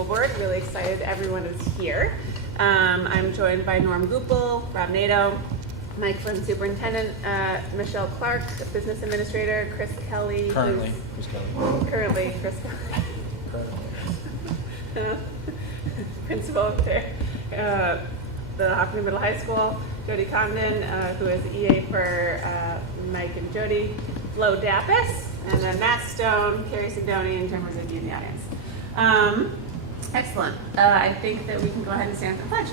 School Board. Really excited everyone is here. I'm joined by Norm Goupel, Rob Nato, Mike Flynn, Superintendent, Michelle Clark, Business Administrator, Chris Kelly. Currently, Chris Kelly. Principal of the Hopkinton Middle High School, Jody Condon, who is the EA for Mike and Jody, Flo Dappas, and then Matt Stone, Carrie Sidoni, and Jim Rizicki in the audience. Excellent. I think that we can go ahead and stand for the pledge.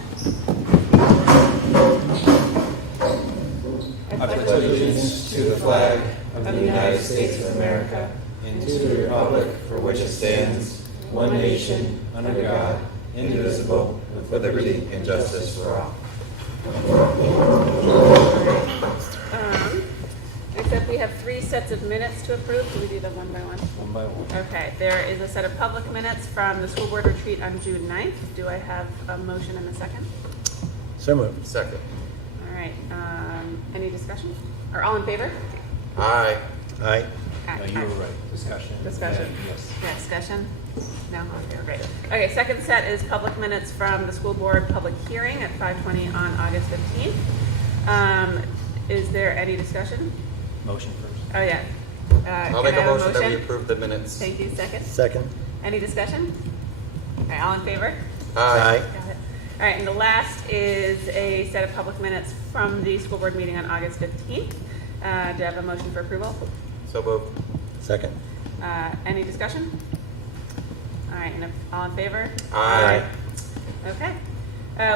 I pledge allegiance to the flag of the United States of America and to the republic for which it stands, one nation, under God, indivisible, with liberty and justice for all. Except we have 3 sets of minutes to approve. Do we do them one by one? One by one. Okay. There is a set of public minutes from the school board retreat on June 9th. Do I have a motion and a second? So moved. Second. All right. Any discussion? Or all in favor? Aye. Aye. Aye. No, you were right. Discussion. Discussion. Yes. Yeah, discussion? No? Okay, great. Okay, second set is public minutes from the school board public hearing at 5:20 on August 15th. Is there any discussion? Motion first. Oh, yeah. I'll make a motion that we approve the minutes. Thank you. Second? Second. Any discussion? All right, all in favor? Aye. Got it. All right, and the last is a set of public minutes from the school board meeting on August 15th. Do I have a motion for approval? So moved. Second. Any discussion? All right, and all in favor? Aye. Okay.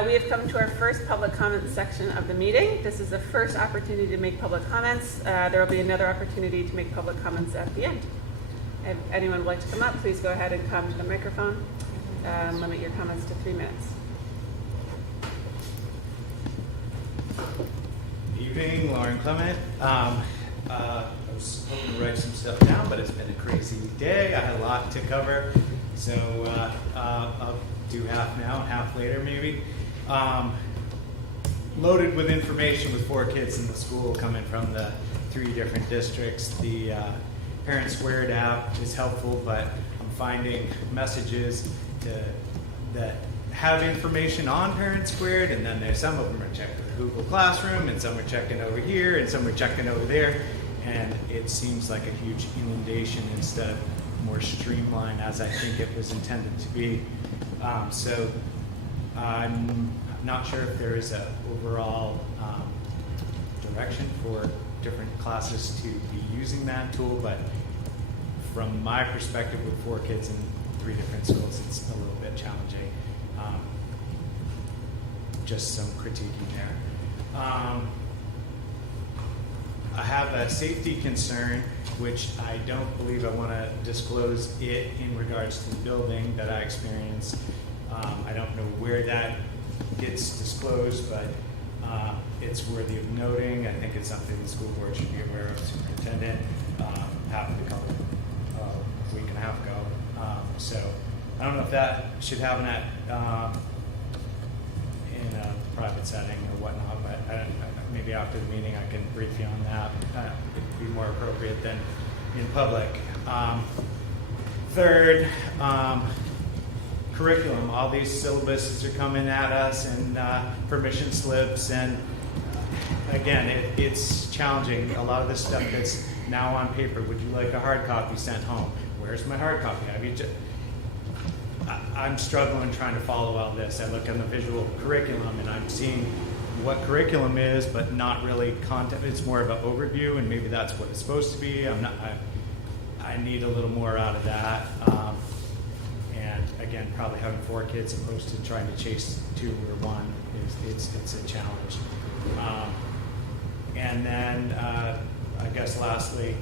We have come to our first public comment section of the meeting. This is the first opportunity to make public comments. There will be another opportunity to make public comments at the end. If anyone would like to come up, please go ahead and come to the microphone. Limit your comments to 3 minutes. Evening, Lauren Clement. I was hoping to write some stuff down, but it's been a crazy day. I had a lot to cover, so I'll do half now, half later maybe. Loaded with information with 4 kids in the school coming from the 3 different districts. The Parent Squared app is helpful, but I'm finding messages that have information on Parent Squared, and then there's some of them are checked with Google Classroom, and some are checking over here, and some are checking over there, and it seems like a huge inundation instead of more streamlined as I think it was intended to be. So I'm not sure if there is an overall direction for different classes to be using that tool, but from my perspective with 4 kids in 3 different schools, it's a little bit challenging. Just some critiquing there. I have a safety concern, which I don't believe I want to disclose it in regards to the building that I experienced. I don't know where that gets disclosed, but it's worthy of noting. I think it's something the school board should be aware of. Superintendent happened to come a week and a half ago. So I don't know if that should happen at in a private setting or whatnot, but maybe after the meeting I can brief you on that. It'd be more appropriate than in public. Third, curriculum. All these syllabuses are coming at us, and permission slips, and again, it's challenging. A lot of this stuff that's now on paper. Would you like a hard copy sent home? Where's my hard copy? I'm struggling trying to follow all this. I look on the visual curriculum, and I'm seeing what curriculum is, but not really content. It's more of an overview, and maybe that's what it's supposed to be. I need a little more out of that. And again, probably having 4 kids opposed to trying to chase 2 or 1 it's a challenge. And then I guess lastly,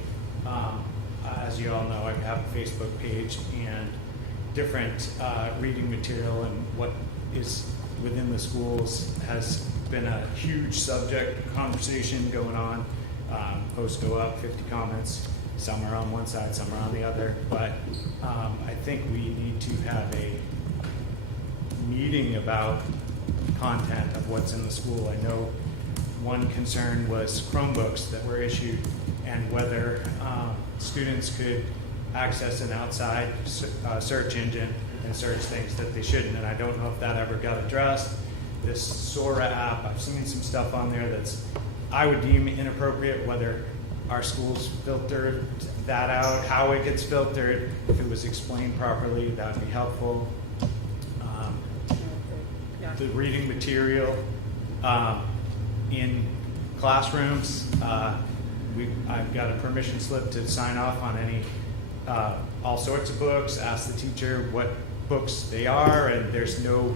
as you all know, I have a Facebook page, and different reading material and what is within the schools has been a huge subject conversation going on. Posts go up, 50 comments. Some are on one side, some are on the other. But I think we need to have a meeting about content of what's in the school. I know one concern was Chromebooks that were issued and whether students could access an outside search engine and search things that they shouldn't, and I don't know if that ever got addressed. This Sora app, I've seen some stuff on there that's I would deem inappropriate, whether our schools filter that out, how it gets filtered. If it was explained properly, that would be helpful. Yeah. The reading material in classrooms, I've got a permission slip to sign off on any all sorts of books, ask the teacher what books they are, and there's no,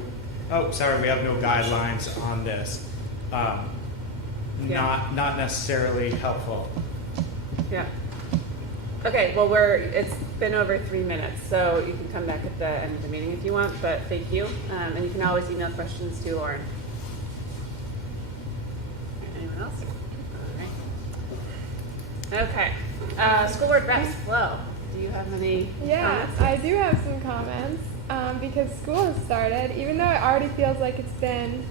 oh, sorry, we have no guidelines on this. Not necessarily helpful. Yeah. Okay, well, it's been over 3 minutes, so you can come back at the end of the meeting if you want, but thank you. And you can always email questions to Lauren. Anyone else? All right. Okay. School board reps, Flo, do you have any comments? I do have some comments because school has started, even though it already feels like it's been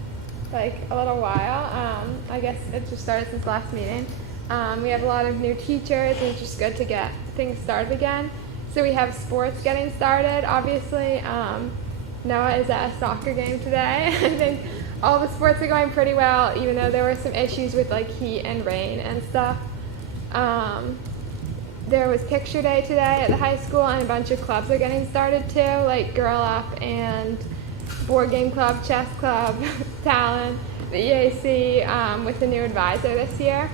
like a little while. I guess it just started since last meeting. We have a lot of new teachers, and it's just good to get things started again. So we have sports getting started. Obviously, Noah is at a soccer game today. I think all the sports are going pretty well, even though there were some issues with like heat and rain and stuff. There was picture day today at the high school, and a bunch of clubs are getting started too, like Girl Up and Board Game Club, Chess Club, Talon, the EAC with the new advisor this year.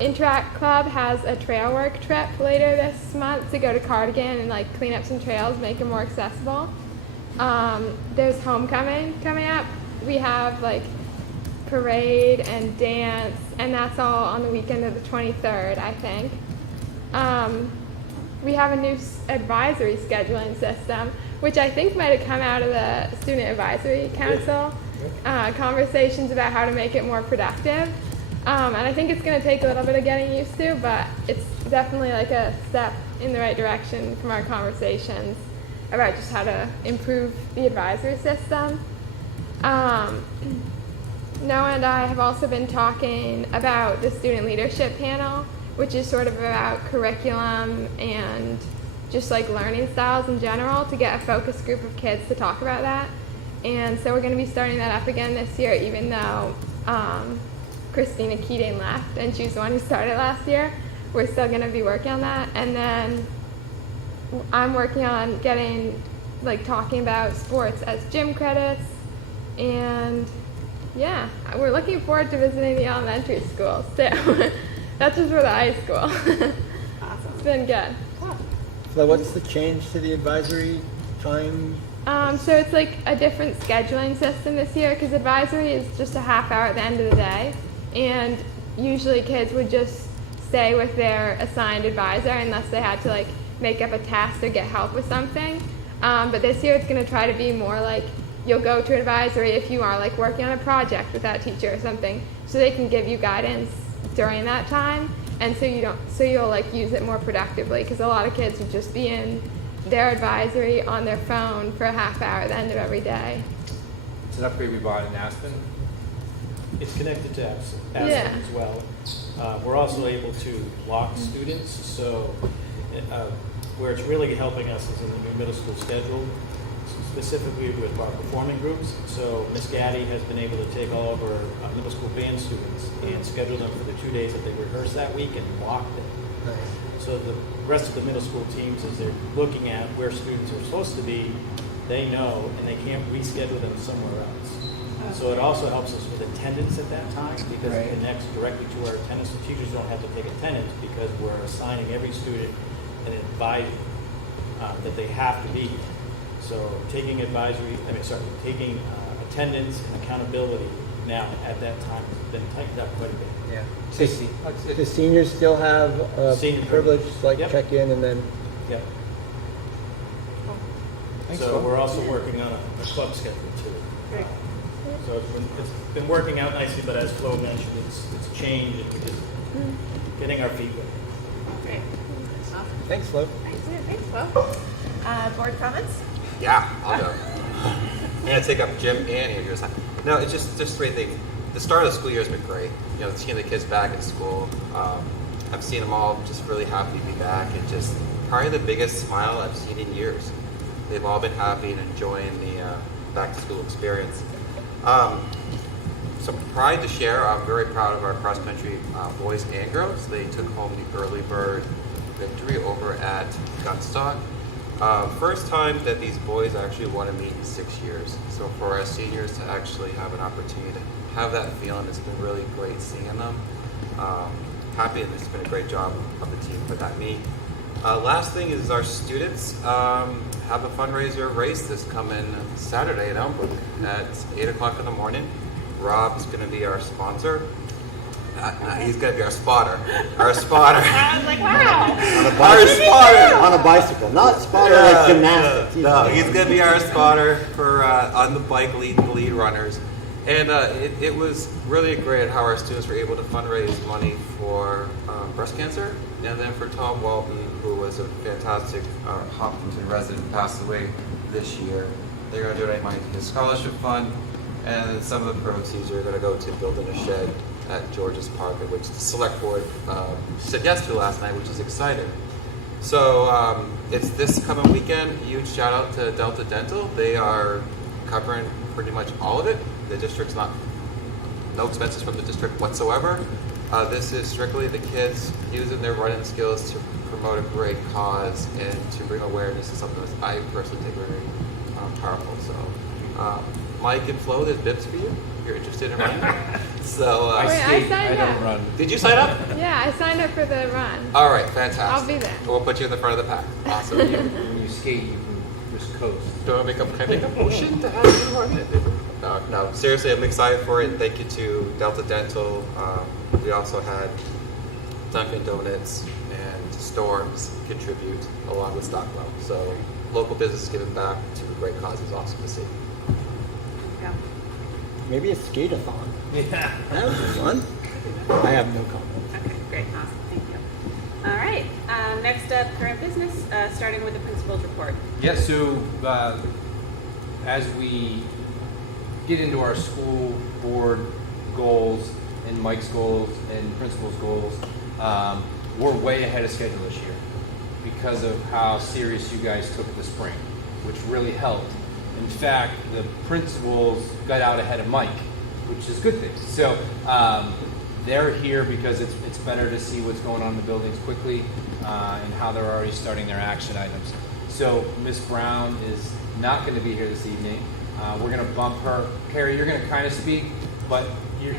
Interact Club has a trail work trip later this month to go to Cardigan and like clean up some trails, make them more accessible. There's homecoming coming up. We have like parade and dance, and that's all on the weekend of the 23rd, I think. We have a new advisory scheduling system, which I think might have come out of the Student Advisory Council, conversations about how to make it more productive. And I think it's going to take a little bit of getting used to, but it's definitely like a step in the right direction from our conversations about just how to improve the advisory system. Noah and I have also been talking about the student leadership panel, which is sort of about curriculum and just like learning styles in general, to get a focus group of kids to talk about that. And so we're going to be starting that up again this year, even though Christina Keating left and she was the one who started last year. We're still going to be working on that. And then I'm working on getting, like, talking about sports as gym credits. And yeah, we're looking forward to visiting the elementary schools too. That's just for the high school. Awesome. It's been good. Flo, what's the change to the advisory time? So it's like a different scheduling system this year, because advisory is just a half hour at the end of the day, and usually kids would just stay with their assigned advisor unless they had to like make up a task or get help with something. But this year it's going to try to be more like you'll go to advisory if you are like working on a project with that teacher or something, so they can give you guidance during that time, and so you'll like use it more productively, because a lot of kids would just be in their advisory on their phone for a half hour at the end of every day. It's an upgrade we bought in Aspen. It's connected to Aspen Yeah. as well. We're also able to lock students, so where it's really helping us is in the new middle school schedule, specifically with our performing groups. So Ms. Gaddy has been able to take all of our middle school band students and schedule them for the 2 days that they rehearse that week and block them. So the rest of the middle school teams, as they're looking at where students are supposed to be, they know, and they can't reschedule them somewhere else. So it also helps us with attendance at that time, because it connects directly to our attendance. The teachers don't have to take attendance because we're assigning every student an advisor that they have to be. So taking attendance and accountability now at that time has been tightened up quite a bit. Yeah. Do seniors still have a Senior privilege, like Yep. check in and then? Yep. Thanks, So Flo. we're also working on a club schedule too. Great. So it's been working out nicely, but as Flo mentioned, it's changed, and we're just getting our feet wet. Great. Awesome. Thanks, Flo. Thanks, Flo. Board comments? Yeah, I'll go. I'm gonna take up Jim and Andrew's. No, it's just three things. The start of the school year has been great. You know, seeing the kids back at school. I've seen them all just really happy to be back, and just probably the biggest smile I've seen in years. they've all been happy and enjoying the back-to-school experience. Some pride to share. I'm very proud of our cross-country boys and girls. They took home the early bird victory over at Gunstock. First time that these boys actually won a meet in 6 years. So for our seniors to actually have an opportunity to have that feeling, it's been really great seeing them. Happy, and it's been a great job of the team for that meet. Last thing is our students have a fundraiser race this coming Saturday in Elmbrook at 8 o'clock in the morning. Rob's going to be our sponsor. He's going to be our spotter. Our spotter. I was like, wow. Our spotter. On a bicycle, not spotter like gymnastics. No, he's going to be our spotter for on the bike leading the lead runners. And it was really great how our students were able to fundraise money for breast cancer, and then for Tom Walton, who was a fantastic Hopkinton resident who passed away this year. They're going to donate money to his scholarship fund, and then some of the proceeds are going to go to building a shed at George's Park, which the select board said yes to last night, which is exciting. So it's this coming weekend. Huge shout out to Delta Dental. They are covering pretty much all of it. The district's no expenses from the district whatsoever. This is strictly the kids using their running skills to promote a great cause and to bring awareness to something that I personally think very powerful. So, Mike and Flo, there's bibs for you. If you're interested in running. So, Wait, I signed I don't up. run. did you sign up? Yeah, I signed up for the run. All right, fantastic. I'll be there. We'll put you in the front of the pack. Awesome. When you skate, you can just coast. Do I can I make a motion to have you run it? No, seriously, I'm excited for it. Thank you to Delta Dental. We also had Dunkin' Donuts and Storms contribute along with Stockwell. So local businesses giving back to a great cause is awesome to see. Yeah. Maybe a skate-a-thon. Yeah. That would be fun. I have no comment. Okay, great, awesome, thank you. All right, next up, current business, starting with the principal's report. Yeah, so as we get into our school board goals and Mike's goals and principal's goals, we're way ahead of schedule this year because of how serious you guys took the spring, which really helped. In fact, the principals got out ahead of Mike, which is a good thing. So they're here because it's better to see what's going on in the buildings quickly and how they're already starting their action items. So Miss Brown is not going to be here this evening. We're going to bump her. Carrie, you're going to kind of speak, but you're...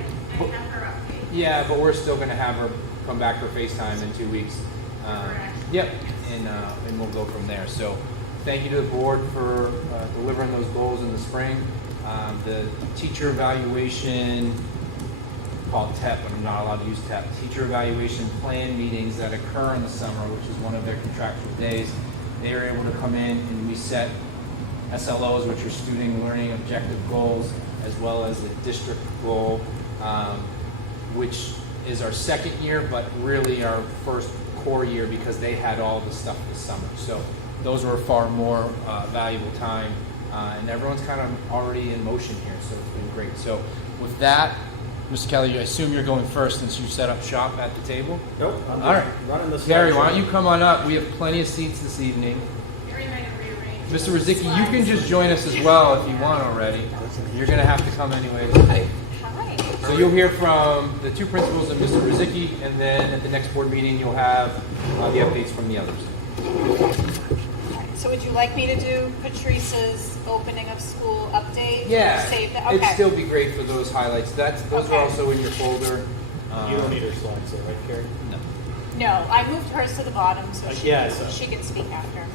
Yeah, but we're still going to have her come back for FaceTime in 2 weeks. Yep, and we'll go from there. So thank you to the board for delivering those goals in the spring. The teacher evaluation, called TEP, but I'm not allowed to use TEP, teacher evaluation plan meetings that occur in the summer, which is one of their contractual days. They are able to come in and we set SLOs, which are student learning objective goals, as well as the district goal, which is our second year, but really our first core year because they had all the stuff this summer. So those were far more valuable time, and everyone's kind of already in motion here, so it's been great. So with that, Mr. Kelly, I assume you're going first since you set up shop at the table? Nope. I'm All right. running the Gary, why don't you come on up? We have plenty of seats this evening. Mr. Rizicki, you can just join us as well if you want already. You're going to have to come anyways. Hi. So you'll hear from the two principals and Mr. Rizicki, and then at the next board meeting, you'll have the updates from the others. So would you like me to do Patrice's opening of school update? Yeah, Save that? it'd Okay. still be great for those highlights. Those Okay. are also in your folder. You don't need her slides there, right, Carrie? No. No, I moved hers to the bottom so Yeah, I saw. she can speak after.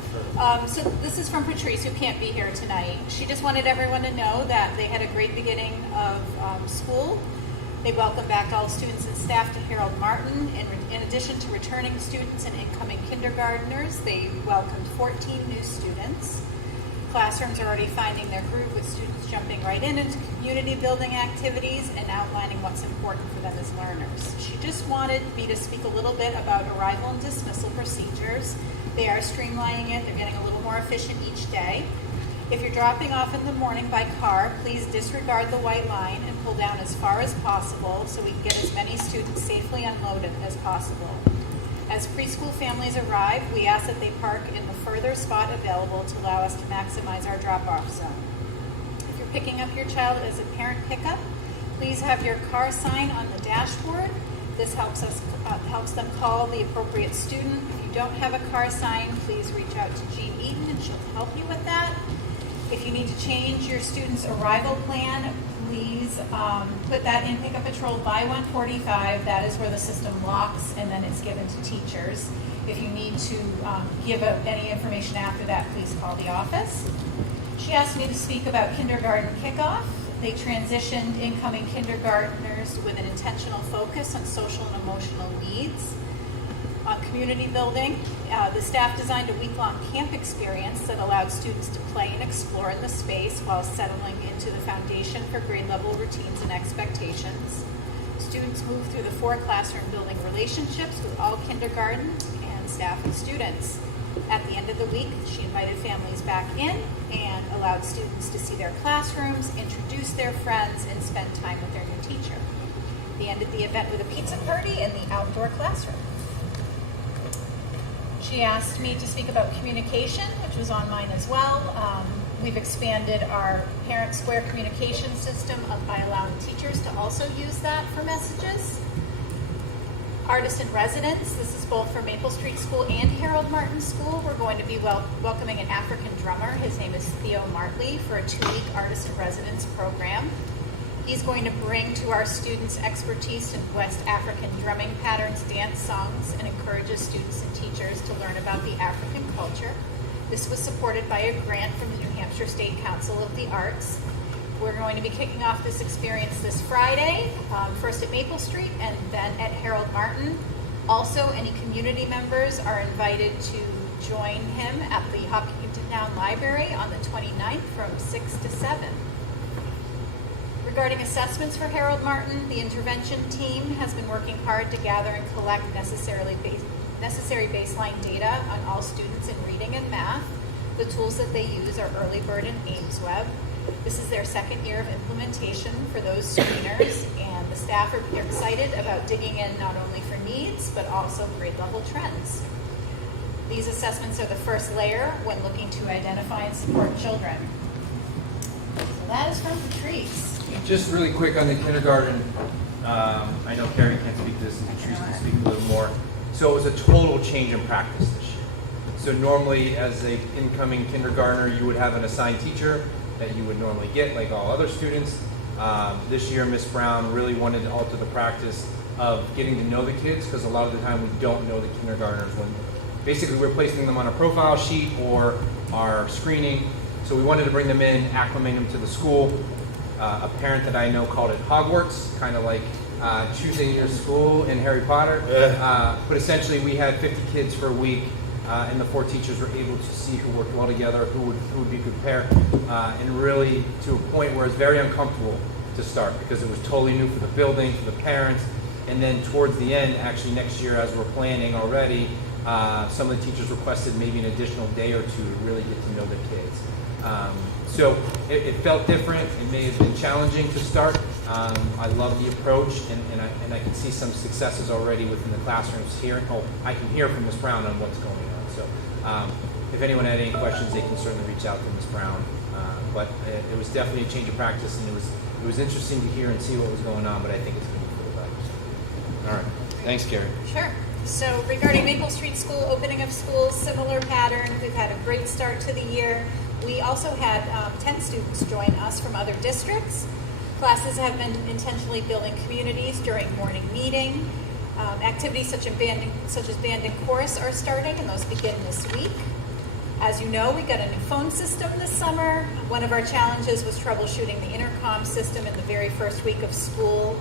So this is from Patrice, who can't be here tonight. She just wanted everyone to know that they had a great beginning of school. They welcomed back all students and staff to Harold Martin. In addition to returning students and incoming kindergartners, they welcomed 14 new students. Classrooms are already finding their groove with students jumping right into community building activities and outlining what's important for them as learners. She just wanted me to speak a little bit about arrival and dismissal procedures. They are streamlining it. They're getting a little more efficient each day. If you're dropping off in the morning by car, please disregard the white line and pull down as far as possible so we can get as many students safely unloaded as possible. As preschool families arrive, we ask that they park in the further spot available to allow us to maximize our drop-off zone. If you're picking up your child as a parent pickup, please have your car sign on the dashboard. This helps them call the appropriate student. If you don't have a car sign, please reach out to Jean Eaton and she'll help you with that. If you need to change your student's arrival plan, please put that in Pickup Patrol by 1:45. That is where the system locks and then it's given to teachers. If you need to give any information after that, please call the office. She asked me to speak about kindergarten kickoff. They transitioned incoming kindergartners with an intentional focus on social and emotional needs. On community building, the staff designed a week-long camp experience that allowed students to play and explore in the space while settling into the foundation for grade level routines and expectations. Students moved through the 4 classroom building relationships with all kindergarten and staff and students. At the end of the week, she invited families back in and allowed students to see their classrooms, introduce their friends, and spend time with their new teacher. They ended the event with a pizza party in the outdoor classroom. She asked me to speak about communication, which was on mine as well. We've expanded our Parent Square communication system by allowing teachers to also use that for messages. Artist in Residence, this is both for Maple Street School and Harold Martin School. We're going to be welcoming an African drummer. His name is Theo Martley for a 2-week Artist in Residence program. He's going to bring to our students expertise in West African drumming patterns, dance songs, and encourages students and teachers to learn about the African culture. This was supported by a grant from the New Hampshire State Council of the Arts. We're going to be kicking off this experience this Friday, first at Maple Street and then at Harold Martin. Also, any community members are invited to join him at the Hopkinton Town Library on the 29th from 6 to 7. Regarding assessments for Harold Martin, the intervention team has been working hard to gather and collect necessary baseline data on all students in reading and math. The tools that they use are Early Bird and AimsWeb. This is their 2nd year of implementation for those screeners, and the staff are excited about digging in not only for needs, but also grade level trends. These assessments are the first layer when looking to identify and support children. So that is from Patrice. Just really quick on the kindergarten, I know Carrie can't speak to this and Patrice can speak a little more. So it was a total change in practice this year. So normally as an incoming kindergartner, you would have an assigned teacher that you would normally get like all other students. This year, Ms. Brown really wanted to alter the practice of getting to know the kids because a lot of the time we don't know the kindergartners when basically we're placing them on a profile sheet or our screening. So we wanted to bring them in, acclimate them to the school. A parent that I know called it Hogwarts, kind of like choosing your school in Harry Potter. But essentially we had 50 kids for a week and the 4 teachers were able to see who worked well together, who would be a good pair, and really to a point where it's very uncomfortable to start because it was totally new for the building, for the parents. And then towards the end, actually next year as we're planning already, some of the teachers requested maybe an additional day or 2 to really get to know the kids. So it felt different. It may have been challenging to start. I love the approach, and I can see some successes already within the classrooms here. Oh, I can hear from Ms. Brown on what's going on. So if anyone had any questions, they can certainly reach out to Ms. Brown. But it was definitely a change of practice, and it was interesting to hear and see what was going on, but I think it's going to be for the better. All right. Thanks, Carrie. Sure. So regarding Maple Street School, opening of schools, similar pattern. We've had a great start to the year. We also had 10 students join us from other districts. Classes have been intentionally building communities during morning meeting. Activities such as band and chorus are starting, and those begin this week. As you know, we got a new phone system this summer. One of our challenges was troubleshooting the intercom system in the very first week of school.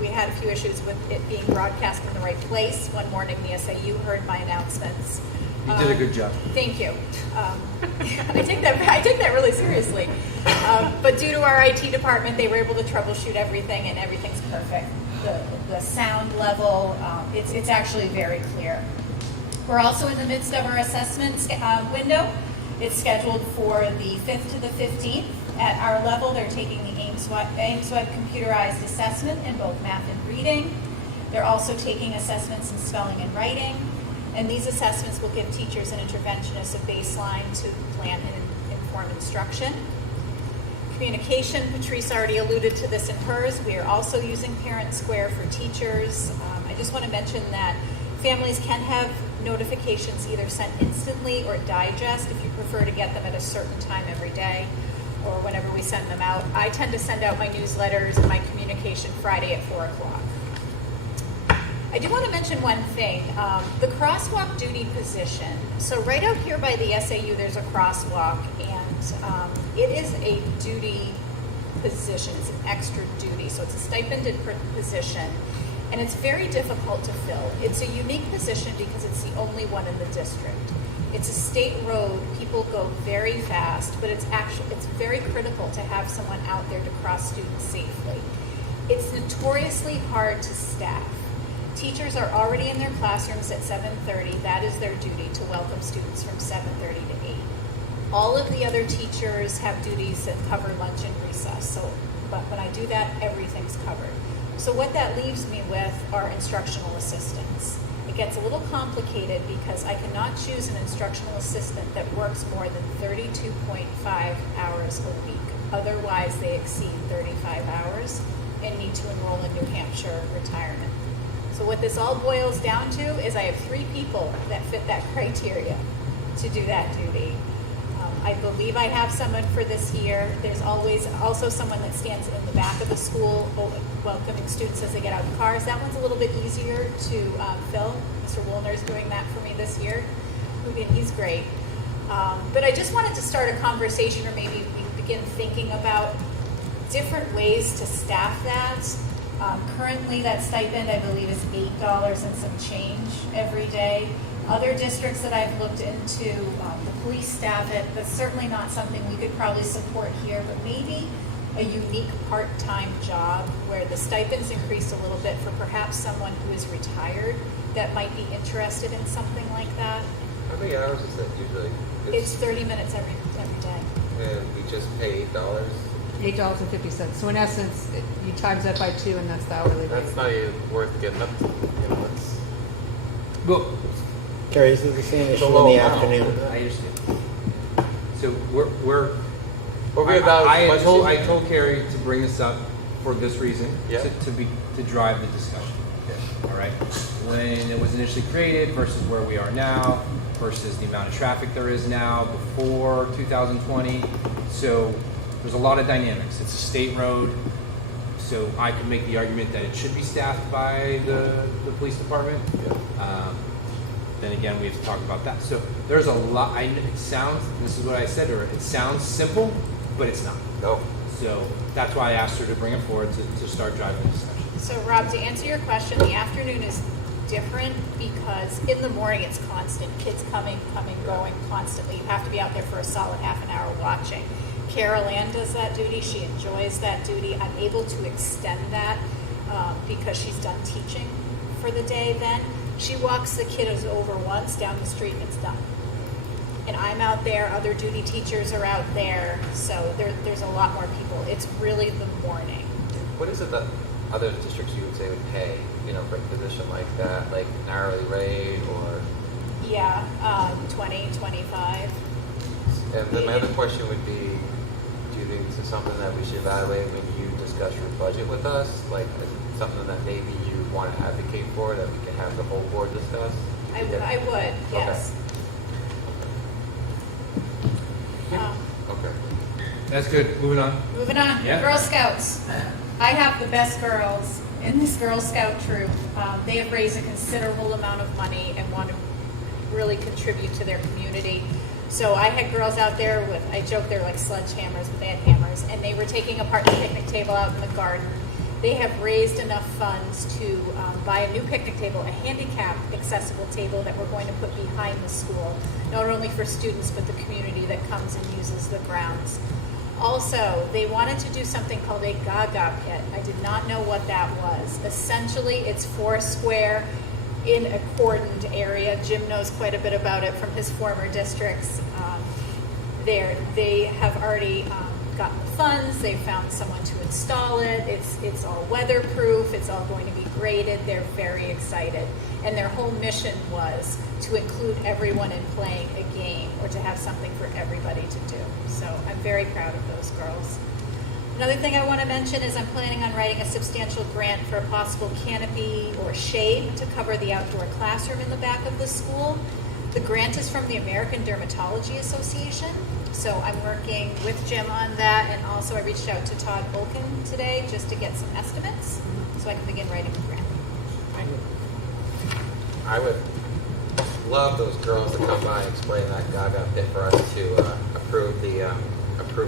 We had a few issues with it being broadcast in the right place. One morning, the SAU heard my announcements. You did a good job. Thank you. I take that really seriously. But due to our IT department, they were able to troubleshoot everything, and everything's perfect. The sound level, it's actually very clear. We're also in the midst of our assessment window. It's scheduled for the 5th to the 15th. At our level, they're taking the AimsWeb computerized assessment in both math and reading. They're also taking assessments in spelling and writing. And these assessments will give teachers and interventionists a baseline to plan and inform instruction. Communication, Patrice already alluded to this in hers. We are also using Parent Square for teachers. I just want to mention that families can have notifications either sent instantly or digest if you prefer to get them at a certain time every day or whenever we send them out. I tend to send out my newsletters and my communication Friday at 4 o'clock. I do want to mention one thing, the crosswalk duty position. So right out here by the SAU, there's a crosswalk, and it is a duty position. It's an extra duty, so it's a stipended position, and it's very difficult to fill. It's a unique position because it's the only one in the district. It's a state road. People go very fast, but it's very critical to have someone out there to cross students safely. It's notoriously hard to staff. Teachers are already in their classrooms at 7:30. That is their duty, to welcome students from 7:30 to 8. All of the other teachers have duties that cover lunch and recess. So, but when I do that, everything's covered. So what that leaves me with are instructional assistants. It gets a little complicated because I cannot choose an instructional assistant that works more than 32.5 hours a week. Otherwise, they exceed 35 hours and need to enroll in New Hampshire retirement. So what this all boils down to is I have 3 people that fit that criteria to do that duty. I believe I have someone for this year. There's always also someone that stands in the back of the school welcoming students as they get out of cars. That one's a little bit easier to fill. Mr. Woolner's doing that for me this year, and he's great. But I just wanted to start a conversation, or maybe we begin thinking about different ways to staff that. Currently, that stipend, I believe, is $8 and some change every day. Other districts that I've looked into, the police staff it, that's certainly not something we could probably support here, but maybe a unique part-time job where the stipends increased a little bit for perhaps someone who is retired that might be interested in something like that. How many hours is that usually? It's 30 minutes every day. And we just pay $8? $8.50. So in essence, you times that by 2, and that's the hourly rate. That's not even worth getting up to. You know, it's Well, Carrie, is it the same It's a issue low in the amount. afternoon? I understand. So we're I told Carrie to bring this up for this reason, Yeah. to drive the discussion. All right. When it was initially created versus where we are now versus the amount of traffic there is now before 2020. So there's a lot of dynamics. It's a state road. So I could make the argument that it should be staffed by the police department. Then again, we have to talk about that. So there's a lot. This is what I said to her, it sounds simple, but it's not. no. So that's why I asked her to bring it forward to start driving the discussion. So Rob, to answer your question, the afternoon is different because in the morning it's constant. Kids coming, going constantly. You have to be out there for a solid half an hour watching. Carol Ann does that duty. She enjoys that duty. I'm able to extend that because she's done teaching for the day then. She walks the kiddos over once down the street and it's done. And I'm out there, other duty teachers are out there, so there's a lot more people. It's really the morning. What is it that other districts you would say would pay, for a position like that, like an hourly rate or? Yeah, 20, 25. And then my other question would be, do you think this is something that we should evaluate when you discuss your budget with us? Like, is it something that maybe you want to advocate for, that we can have the whole board discuss? I would, yes. Okay. That's good. Moving on. Moving on, Yeah. Girl Scouts. I have the best girls in this Girl Scout troop. They have raised a considerable amount of money and want to really contribute to their community. So I had girls out there with, I joke they're like sledgehammers, but they had hammers, and they were taking apart the picnic table out in the garden. They have raised enough funds to buy a new picnic table, a handicap accessible table that we're going to put behind the school, not only for students, but the community that comes and uses the grounds. Also, they wanted to do something called a Gaga pit. I did not know what that was. Essentially, it's 4 square in a cordoned area. Jim knows quite a bit about it from his former districts. They have already gotten the funds, they've found someone to install it, it's all weatherproof, it's all going to be graded, they're very excited. And their whole mission was to include everyone in playing a game or to have something for everybody to do. So I'm very proud of those girls. Another thing I want to mention is I'm planning on writing a substantial grant for a possible canopy or shade to cover the outdoor classroom in the back of the school. The grant is from the American Dermatology Association, so I'm working with Jim on that, and also I reached out to Todd Volkin today just to get some estimates so I can begin writing the grant. I would love those girls to come by and explain that Gaga pit for us to approve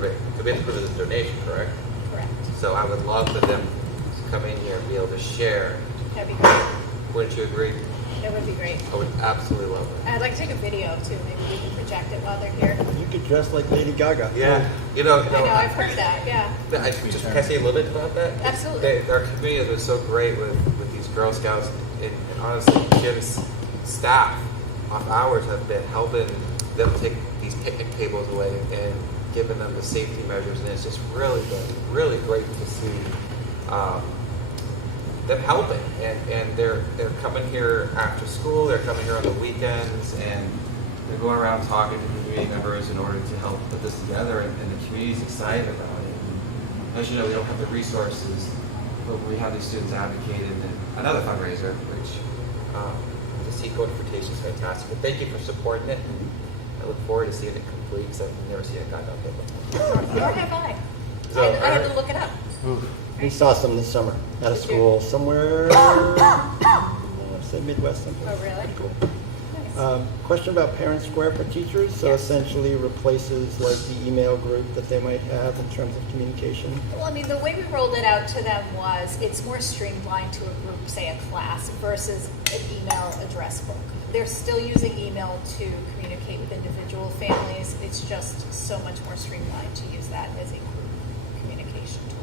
it. To be approved as a donation, correct? Correct. So I would love for them to come in here and be able to share. That'd be great. Wouldn't you agree? That would be great. I would absolutely love it. I'd like to take a video too. Maybe we can project it while they're here. You could dress like Lady Gaga. Yeah. I know, I've heard that, yeah. Can I say a little bit about that? Absolutely. Our community has been so great with these Girl Scouts, and honestly, Jim's staff off hours have been helping them take these picnic tables away and giving them the safety measures, and it's just really been really great to see them helping, and they're coming here after school, they're coming here on the weekends, and they're going around talking to community members in order to help put this together, and the community's excited about it. And as you know, we don't have the resources, but we have these students advocated, and another fundraiser, which the Seco invitation is fantastic. But thank you for supporting it, and I look forward to seeing it complete, because I've never seen it gotten up before. Nor have I. So, I had to look it up. We saw some this summer at a Did you? school somewhere, say Midwest someplace. Oh, really? Pretty cool. Nice. Question about Parent Square for teachers. So Yes. essentially replaces like the email group that they might have in terms of communication. Well, I mean, the way we rolled it out to them was it's more streamlined to a group, say a class, versus an email address book. They're still using email to communicate with individual families. It's just so much more streamlined to use that as a group communication tool.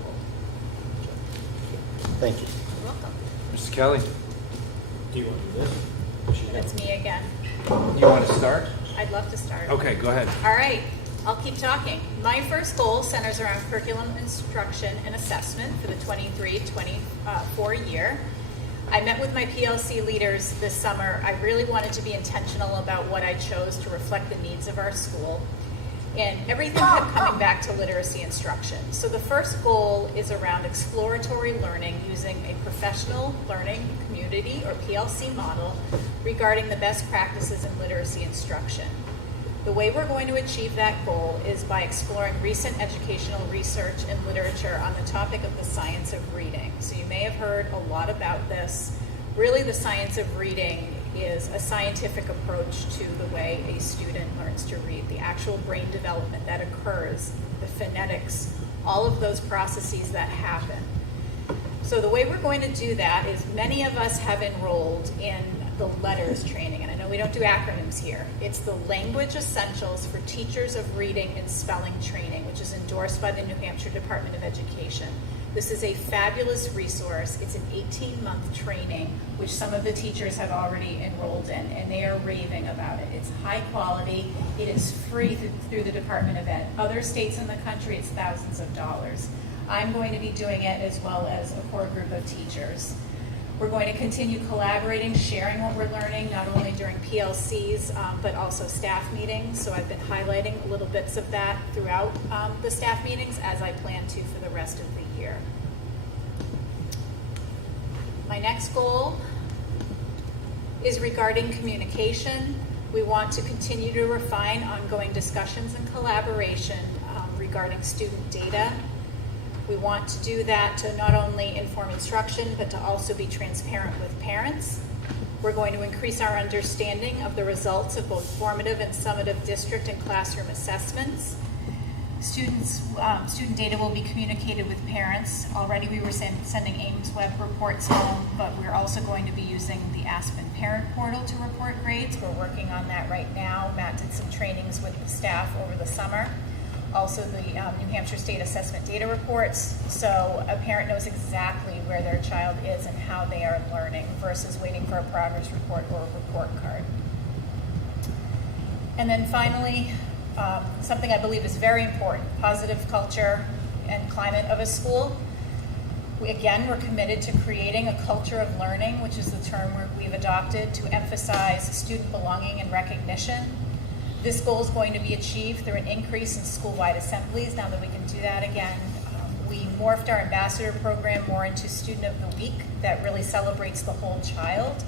Thank you. You're welcome. Mr. Kelly, Do you want to do this? That's me again. you want to start? I'd love to start. Okay, go ahead. All right, I'll keep talking. My first goal centers around curriculum instruction and assessment for the 23-24 year. I met with my PLC leaders this summer. I really wanted to be intentional about what I chose to reflect the needs of our school. And everything kept coming back to literacy instruction. So the first goal is around exploratory learning using a professional learning community or PLC model regarding the best practices in literacy instruction. The way we're going to achieve that goal is by exploring recent educational research and literature on the topic of the science of reading. So you may have heard a lot about this. Really, the science of reading is a scientific approach to the way a student learns to read, the actual brain development that occurs, the phonetics, all of those processes that happen. So the way we're going to do that is many of us have enrolled in the letters training, and I know we don't do acronyms here. It's the Language Essentials for Teachers of Reading and Spelling Training, which is endorsed by the New Hampshire Department of Education. This is a fabulous resource. It's an 18-month training, which some of the teachers have already enrolled in, and they are raving about it. It's high quality. It is free through the Department of Ed. Other states in the country, it's thousands of dollars. I'm going to be doing it as well as a core group of teachers. We're going to continue collaborating, sharing what we're learning, not only during PLCs, but also staff meetings. So I've been highlighting little bits of that throughout the staff meetings as I plan to for the rest of the year. My next goal is regarding communication. We want to continue to refine ongoing discussions and collaboration regarding student data. We want to do that to not only inform instruction, but to also be transparent with parents. We're going to increase our understanding of the results of both formative and summative district and classroom assessments. Student data will be communicated with parents. Already we were sending Ames Web reports home, but we're also going to be using the Aspen Parent Portal to report grades. We're working on that right now. Matt did some trainings with the staff over the summer. Also the New Hampshire State Assessment Data Reports, so a parent knows exactly where their child is and how they are learning versus waiting for a progress report or a report card. And then finally, something I believe is very important, positive culture and climate of a school. Again, we're committed to creating a culture of learning, which is the term we've adopted to emphasize student belonging and recognition. This goal is going to be achieved through an increase in school-wide assemblies, now that we can do that again. We morphed our ambassador program more into Student of the Week that really celebrates the whole child,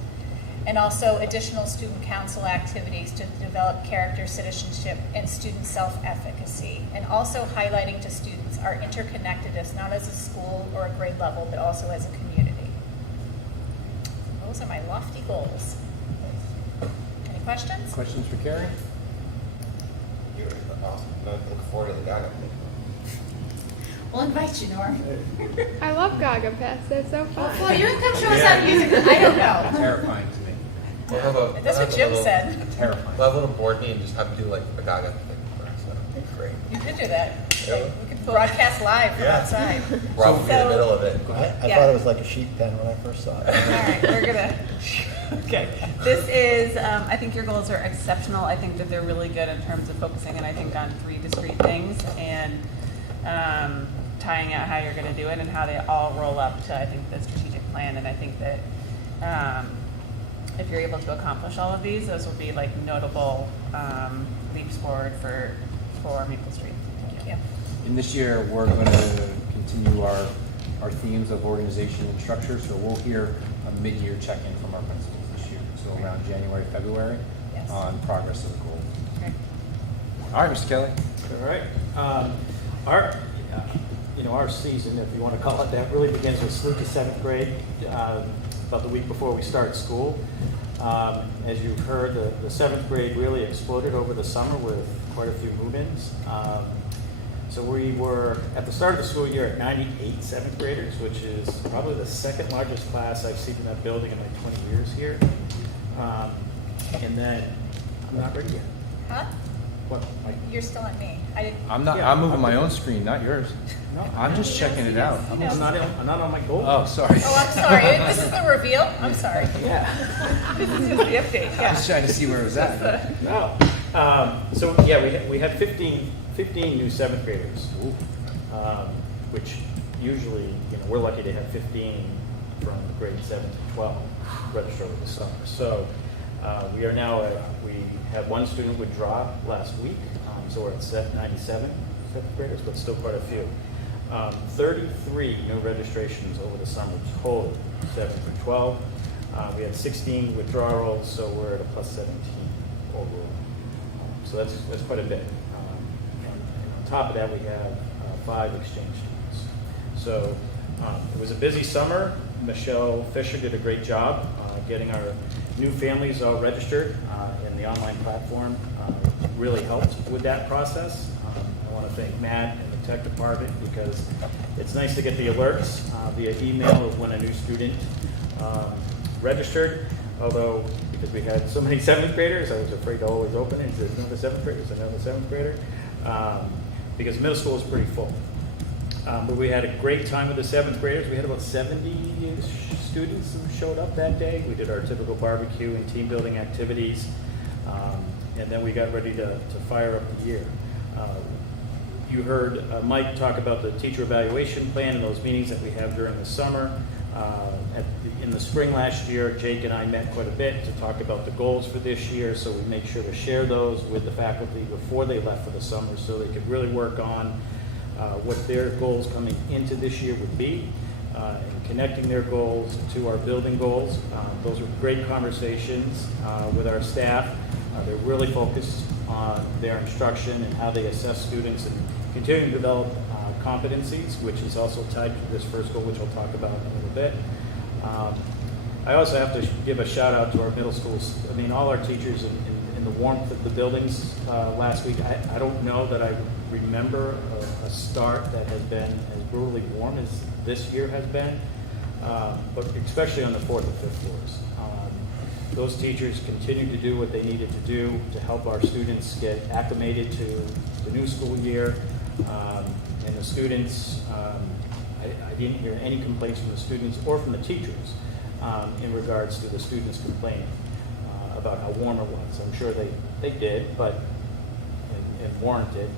and also additional student council activities to develop character, citizenship, and student self-efficacy, and also highlighting to students our interconnectedness, not as a school or a grade level, but also as a community. Those are my lofty goals. Any questions? Questions for Carrie? You're awesome. I'm looking forward to the Gaga thing. We'll invite you, Nora. I love Gaga Fest. They're so fun. Well, you can come show us that music. I don't know. Terrifying to me. We'll have a, That's what Jim said. Terrifying. We'll have a little board meeting and just have to do like a Gaga thing for us. That'd be great. You could do that. Yeah. We could broadcast live from Yeah. outside. Probably in the So- middle of it. I Yeah. thought it was like a sheet pen when I first saw it. All right, we're gonna. Okay, this is. I think your goals are exceptional. I think that they're really good in terms of focusing, and I think on 3 discrete things and tying out how you're going to do it and how they all roll up to, I think, the strategic plan. And I think that if you're able to accomplish all of these, those will be like notable leaps forward for Maple Street. Thank you. And this year, we're going to continue our themes of organization and structure, so we'll hear a mid-year check-in from our principals this year, so around January, February, Yes. on progress of the goal. Great. All right, Mr. Kelly. All right. Our season, if you want to call it that, really begins with Sleepy 7th grade, about the week before we start school. As you've heard, the 7th grade really exploded over the summer with quite a few move-ins. So we were, at the start of the school year, at 98 7th graders, which is probably the second largest class I've seen in that building in my 20 years here. And then, I'm not ready yet. Huh? What, Mike? You're still on me. I didn't. I'm not. Yeah, I'm moving I'm my good. own screen, not yours. No, I'm just checking it out. You know. I'm not on my goal. Oh, sorry. Oh, I'm sorry. This is the reveal. I'm sorry. Yeah. This is just the update. I Yeah. was trying to see where it was at. No. So yeah, we had 15 new 7th graders, which usually, we're lucky to have 15 from grade 7 to 12 register over the summer. So we are now we had one student withdraw last week, so we're at 97 7th graders, but still quite a few. 33 new registrations over the summer total, 7 through 12. We had 16 withdrawals, so we're at a plus 17 overall. So that's quite a bit. And on top of that, we have 5 exchange students. So it was a busy summer. Michelle Fisher did a great job getting our new families all registered in the online platform. Really helped with that process. I want to thank Matt and the tech department because it's nice to get the alerts via email of when a new student registered. Although, because we had so many 7th graders, I was afraid to always open it. Is it another 7th grader? Is it another 7th grader? Because middle school is pretty full. But we had a great time with the 7th graders. We had about 70 students who showed up that day. We did our typical barbecue and team building activities. And then we got ready to fire up the year. You heard Mike talk about the teacher evaluation plan and those meetings that we have during the summer. In the spring last year, Jake and I met quite a bit to talk about the goals for this year, so we make sure to share those with the faculty before they left for the summer so they could really work on what their goals coming into this year would be, and connecting their goals to our building goals. Those were great conversations with our staff. They're really focused on their instruction and how they assess students and continuing to develop competencies, which is also tied to this first goal, which I'll talk about in a little bit. I also have to give a shout out to our middle schools. I mean, all our teachers in the warmth of the buildings last week. I don't know that I remember a start that has been as brutally warm as this year has been, but especially on the 4th and 5th floors. Those teachers continue to do what they needed to do to help our students get acclimated to the new school year. And the students, I didn't hear any complaints from the students or from the teachers in regards to the students complaining about how warm it was. I'm sure they did, but and warranted.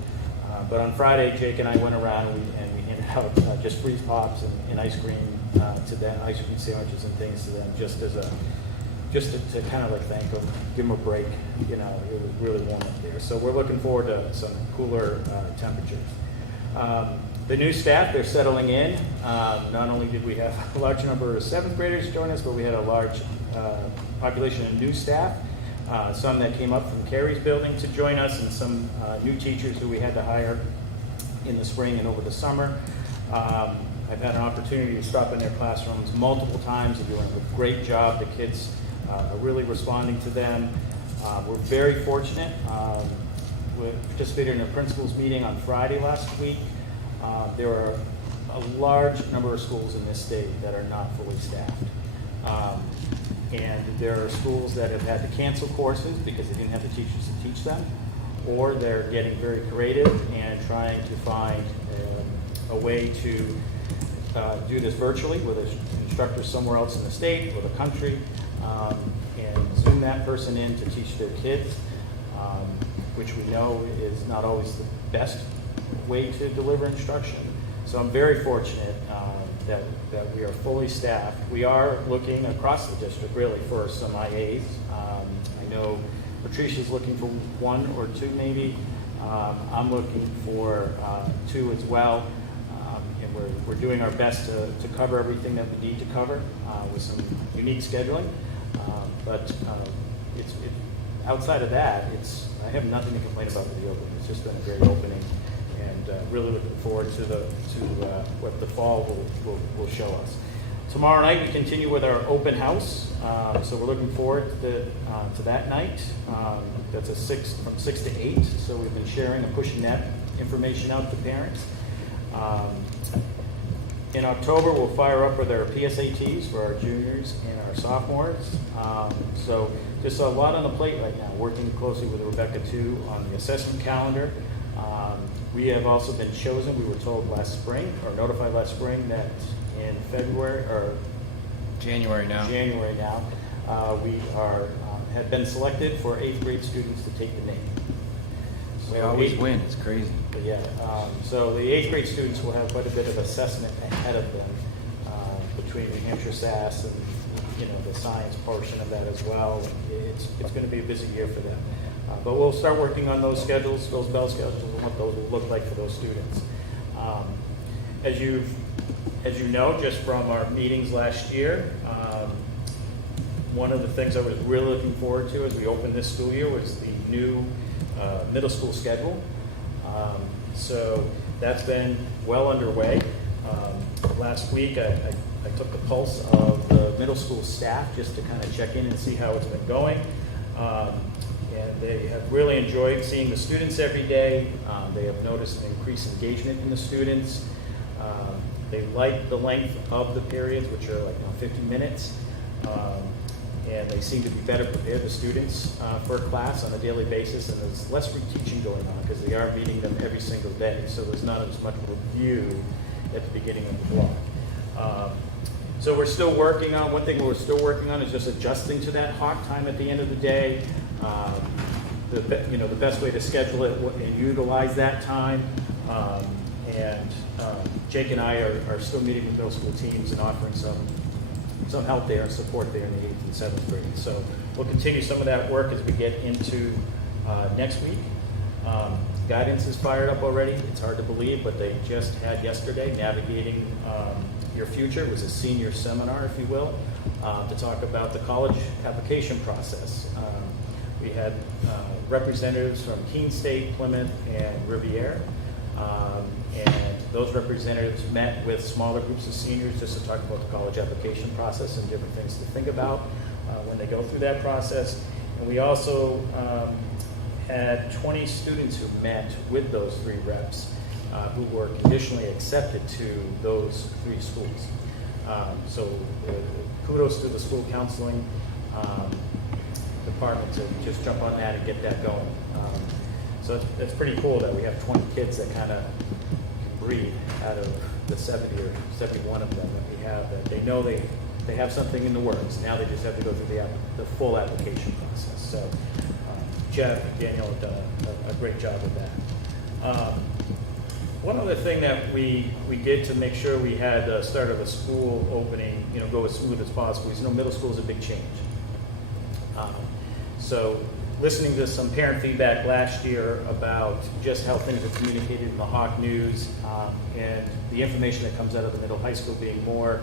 But on Friday, Jake and I went around and we handed out just freeze pops and ice cream to them, ice cream sandwiches and things to them, just to kind of like thank them, give them a break. You know, it was really warm up there. So we're looking forward to some cooler temperatures. The new staff, they're settling in. Not only did we have a large number of 7th graders join us, but we had a large population of new staff. Some that came up from Carey's building to join us, and some new teachers who we had to hire in the spring and over the summer. I've had an opportunity to stop in their classrooms multiple times. They're doing a great job. The kids are really responding to them. We're very fortunate. We participated in a principals meeting on Friday last week. There are a large number of schools in this state that are not fully staffed. And there are schools that have had to cancel courses because they didn't have the teachers to teach them, or they're getting very creative and trying to find a way to do this virtually with an instructor somewhere else in the state or the country, and Zoom that person in to teach their kids, which we know is not always the best way to deliver instruction. So I'm very fortunate that we are fully staffed. We are looking across the district really for some IAs. I know Patricia's looking for 1 or 2 maybe. I'm looking for 2 as well. And we're doing our best to cover everything that we need to cover with some unique scheduling. But outside of that, I have nothing to complain about with the opening. It's just been a great opening. And really looking forward to what the fall will show us. Tomorrow night we continue with our open house, so we're looking forward to that night. That's from 6 to 8. So we've been sharing and pushing that information out to parents. In October we'll fire up with our PSATs for our juniors and our sophomores. So just a lot on the plate right now. Working closely with Rebecca too on the assessment calendar. We have also been chosen, we were told notified last spring that in February, or January now. We have been selected for 8th grade students to take the name. So We always win, it's crazy. Yeah, so the 8th grade students will have quite a bit of assessment ahead of them between New Hampshire SAS and the science portion of that as well. It's going to be a busy year for them. But we'll start working on those schedules, those bell schedules, and what those will look like for those students. As you know, just from our meetings last year, one of the things I was really looking forward to as we opened this school year was the new middle school schedule. So that's been well underway. Last week, I took the pulse of the middle school staff just to kind of check in and see how it's been going. And they have really enjoyed seeing the students every day. They have noticed an increased engagement in the students. They like the length of the periods, which are like 50 minutes. And they seem to be better prepared, the students, for class on a daily basis. And there's less reteaching going on because they are meeting them every single day. So there's not as much review at the beginning of the block. So we're still working on, one thing we're still working on is just adjusting to that hot time at the end of the day. The best way to schedule it and utilize that time. Jake and I are still meeting with middle school teams and offering some help there and support there in the 8th and 7th grade. So we'll continue some of that work as we get into next week. Guidance is fired up already. It's hard to believe, but they just had yesterday Navigating Your Future. It was a senior seminar, if you will, to talk about the college application process. We had representatives from Keene State, Plymouth, and Riviera. And those representatives met with smaller groups of seniors just to talk about the college application process and different things to think about when they go through that process. And we also had 20 students who met with those 3 reps who were conditionally accepted to those 3 schools. So kudos to the school counseling department to just jump on that and get that going. So it's pretty cool that we have 20 kids that kind of can breathe out of the 70 or 71 of them that we have, that they know they have something in the works. Now they just have to go through the full application process. So Jeff and Daniel have done a great job with that. One other thing that we did to make sure we had the start of a school opening, go as smooth as possible is, middle school is a big change. So listening to some parent feedback last year about just how things are communicated in the Hawk News, and the information that comes out of the middle high school being more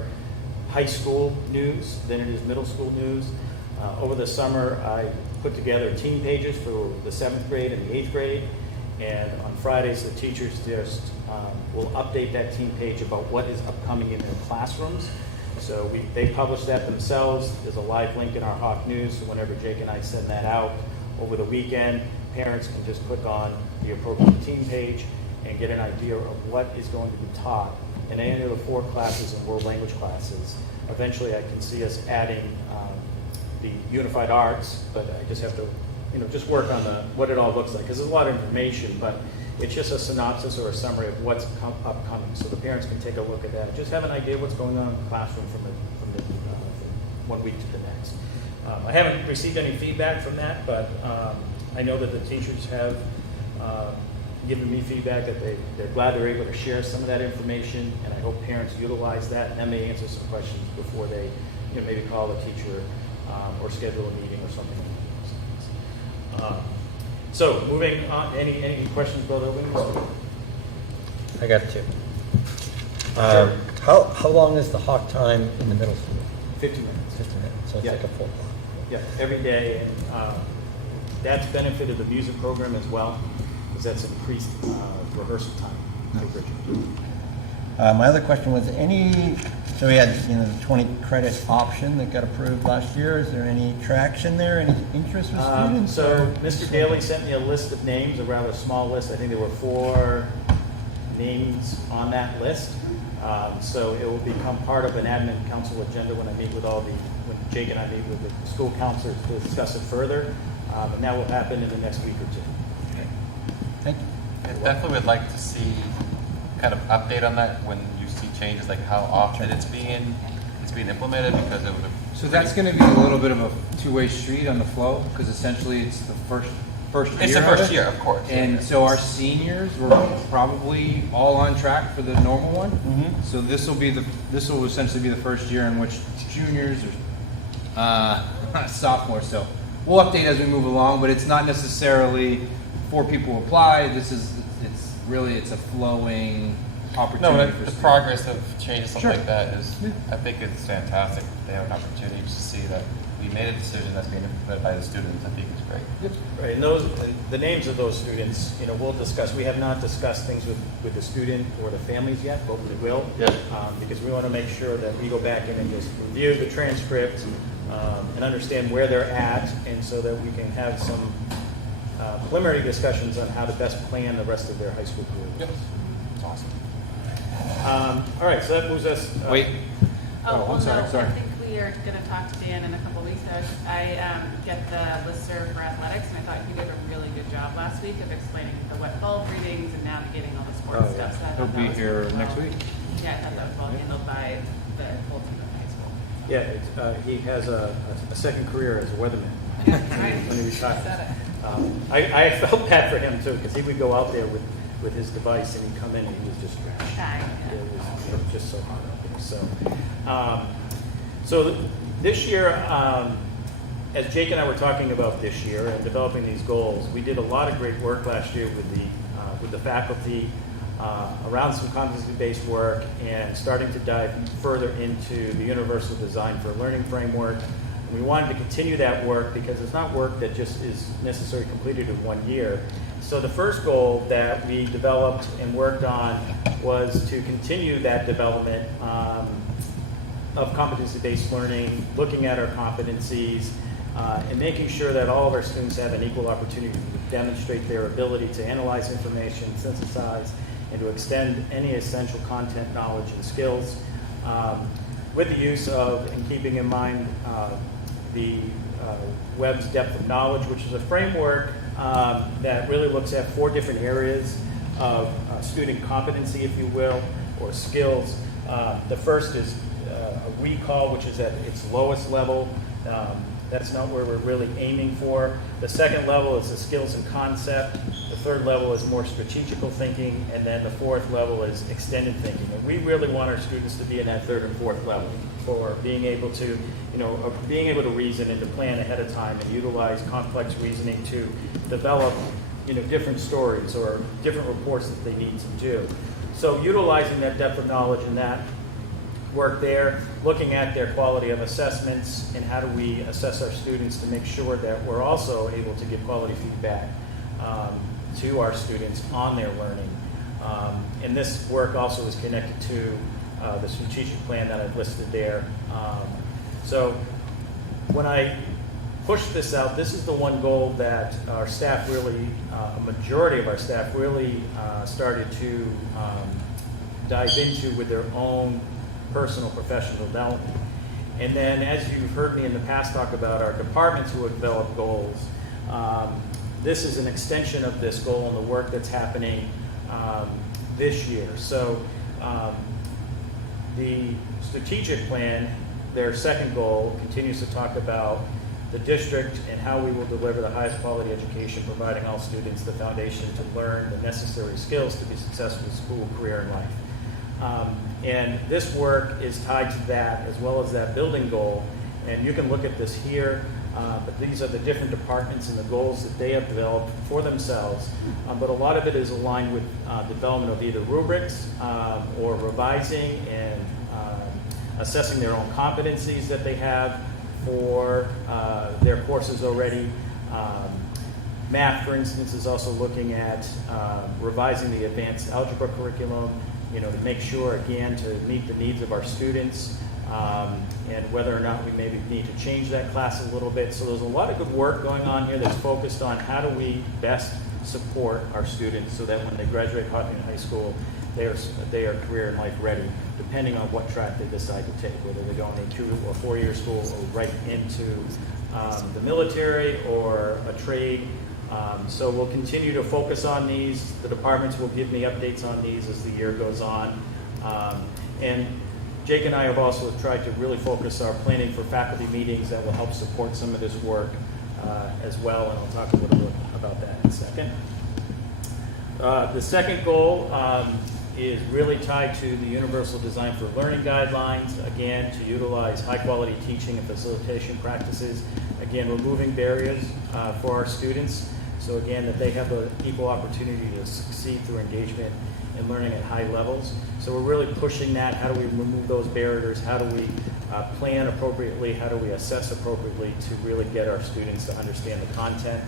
high school news than it is middle school news. Over the summer, I put together team pages for the 7th grade and the 8th grade, and on Fridays, the teachers just will update that team page about what is upcoming in their classrooms. So they publish that themselves. There's a live link in our Hawk News, so whenever Jake and I send that out over the weekend, parents can just click on the appropriate team page and get an idea of what is going to be taught in any of the 4 classes and world language classes. Eventually, I can see us adding the unified arts, but I just have to, just work on what it all looks like, because there's a lot of information, but it's just a synopsis or a summary of what's upcoming, so the parents can take a look at that. Just have an idea what's going on in the classroom from one week to the next. I haven't received any feedback from that, but I know that the teachers have given me feedback that they're glad they're able to share some of that information, and I hope parents utilize that and may answer some questions before they maybe call a teacher or schedule a meeting or something like that. So moving on, any questions about opening? I got 2. How long is the Hawk time in the middle school? 50 minutes. 50 minutes, so it's Yeah. like a full block. Yeah, every day, and that's benefited the music program as well, because that's increased rehearsal time. Hey, Richard. My other question was, so we had the 20 credit option that got approved last year. Is there any traction there? Any interest with students? So Mr. Daly sent me a list of names, a rather small list. I think there were 4 names on that list. So it will become part of an admin council agenda when when Jake and I meet with the school counselors to discuss it further. And that will happen in the next week or 2. Thank you. I definitely would like to see kind of update on that when you see changes, like how often it's being implemented, because it would have. So that's going to be a little bit of a two-way street on the flow, because essentially it's the first year. It's the first year, of course. And so our seniors were probably all on track for the normal one. Mm-hmm. So this will essentially be the first year in which juniors or sophomores. So we'll update as we move along, but it's not necessarily 4 people apply. It's a flowing opportunity. No, for the students. progress of changes, something Sure. like that is, I think it's fantastic. They have an opportunity to see that we made a decision that's being implemented by the students. I think it's great. Right, and the names of those students, we'll discuss. We have not discussed things with the student or the families yet, but we will. Yeah. Because we want to make sure that we go back in and just review the transcript and understand where they're at, and so that we can have some preliminary discussions on how to best plan the rest of their high school career. Yes. It's awesome. All right, so that moves us. Wait. Oh, I'm well, sorry, no, sorry. I think we are going to talk to Dan in a couple weeks. I get the listserv for athletics, and I thought he did a really good job last week of explaining the wet bulb readings and navigating all the sports stuff. So I He'll thought be that was here really next well- week. Yeah, I thought that was well handled by the whole team at high school. Yeah, he has a second career as a weatherman. Right. When he retired. Said it. I felt bad for him too, because he would go out there with his device and he'd come in and he was just trashed. Shy, It yeah. was just so hot out there. So this year, as Jake and I were talking about this year and developing these goals, we did a lot of great work last year with the faculty around some competency-based work and starting to dive further into the Universal Design for Learning framework. And we wanted to continue that work because it's not work that just is necessarily completed in 1 year. So the first goal that we developed and worked on was to continue that development of competency-based learning, looking at our competencies, and making sure that all of our students have an equal opportunity to demonstrate their ability to analyze information, synthesize, and to extend any essential content, knowledge, and skills, with the use of, and keeping in mind, the Webb's Depth of Knowledge, which is a framework that really looks at 4 different areas of student competency, if you will, or skills. The first is a recall, which is at its lowest level. That's not where we're really aiming for. The second level is the skills and concept. The third level is more strategical thinking. And then the fourth level is extended thinking. And we really want our students to be in that third and fourth level for being able to, being able to reason and to plan ahead of time and utilize complex reasoning to develop, different stories or different reports that they need to do. So utilizing that depth of knowledge and that work there, looking at their quality of assessments and how do we assess our students to make sure that we're also able to give quality feedback to our students on their learning. And this work also is connected to the strategic plan that I've listed there. So when I push this out, this is the one goal that our staff really, a majority of our staff really started to dive into with their own personal professional development. And then as you've heard me in the past talk about our departments who have developed goals, this is an extension of this goal and the work that's happening this year. So the strategic plan, their second goal, continues to talk about the district and how we will deliver the highest quality education, providing all students the foundation to learn the necessary skills to be successful in school, career, and life. And this work is tied to that as well as that building goal. And you can look at this here, but these are the different departments and the goals that they have developed for themselves. But a lot of it is aligned with development of either rubrics or revising and assessing their own competencies that they have for their courses already. Math, for instance, is also looking at revising the advanced algebra curriculum, to make sure, again, to meet the needs of our students and whether or not we maybe need to change that class a little bit. So there's a lot of good work going on here that's focused on how do we best support our students so that when they graduate Hopkinton High School, they are career and life ready, depending on what track they decide to take, whether they go in a 2 or 4 year school or right into the military or a trade. So we'll continue to focus on these. The departments will give me updates on these as the year goes on. And Jake and I have also tried to really focus our planning for faculty meetings that will help support some of this work as well, and I'll talk a little bit about that in a second. The second goal is really tied to the Universal Design for Learning guidelines, again, to utilize high-quality teaching and facilitation practices, again, removing barriers for our students, so again, that they have an equal opportunity to succeed through engagement and learning at high levels. So we're really pushing that. How do we remove those barriers? How do we plan appropriately? How do we assess appropriately to really get our students to understand the content?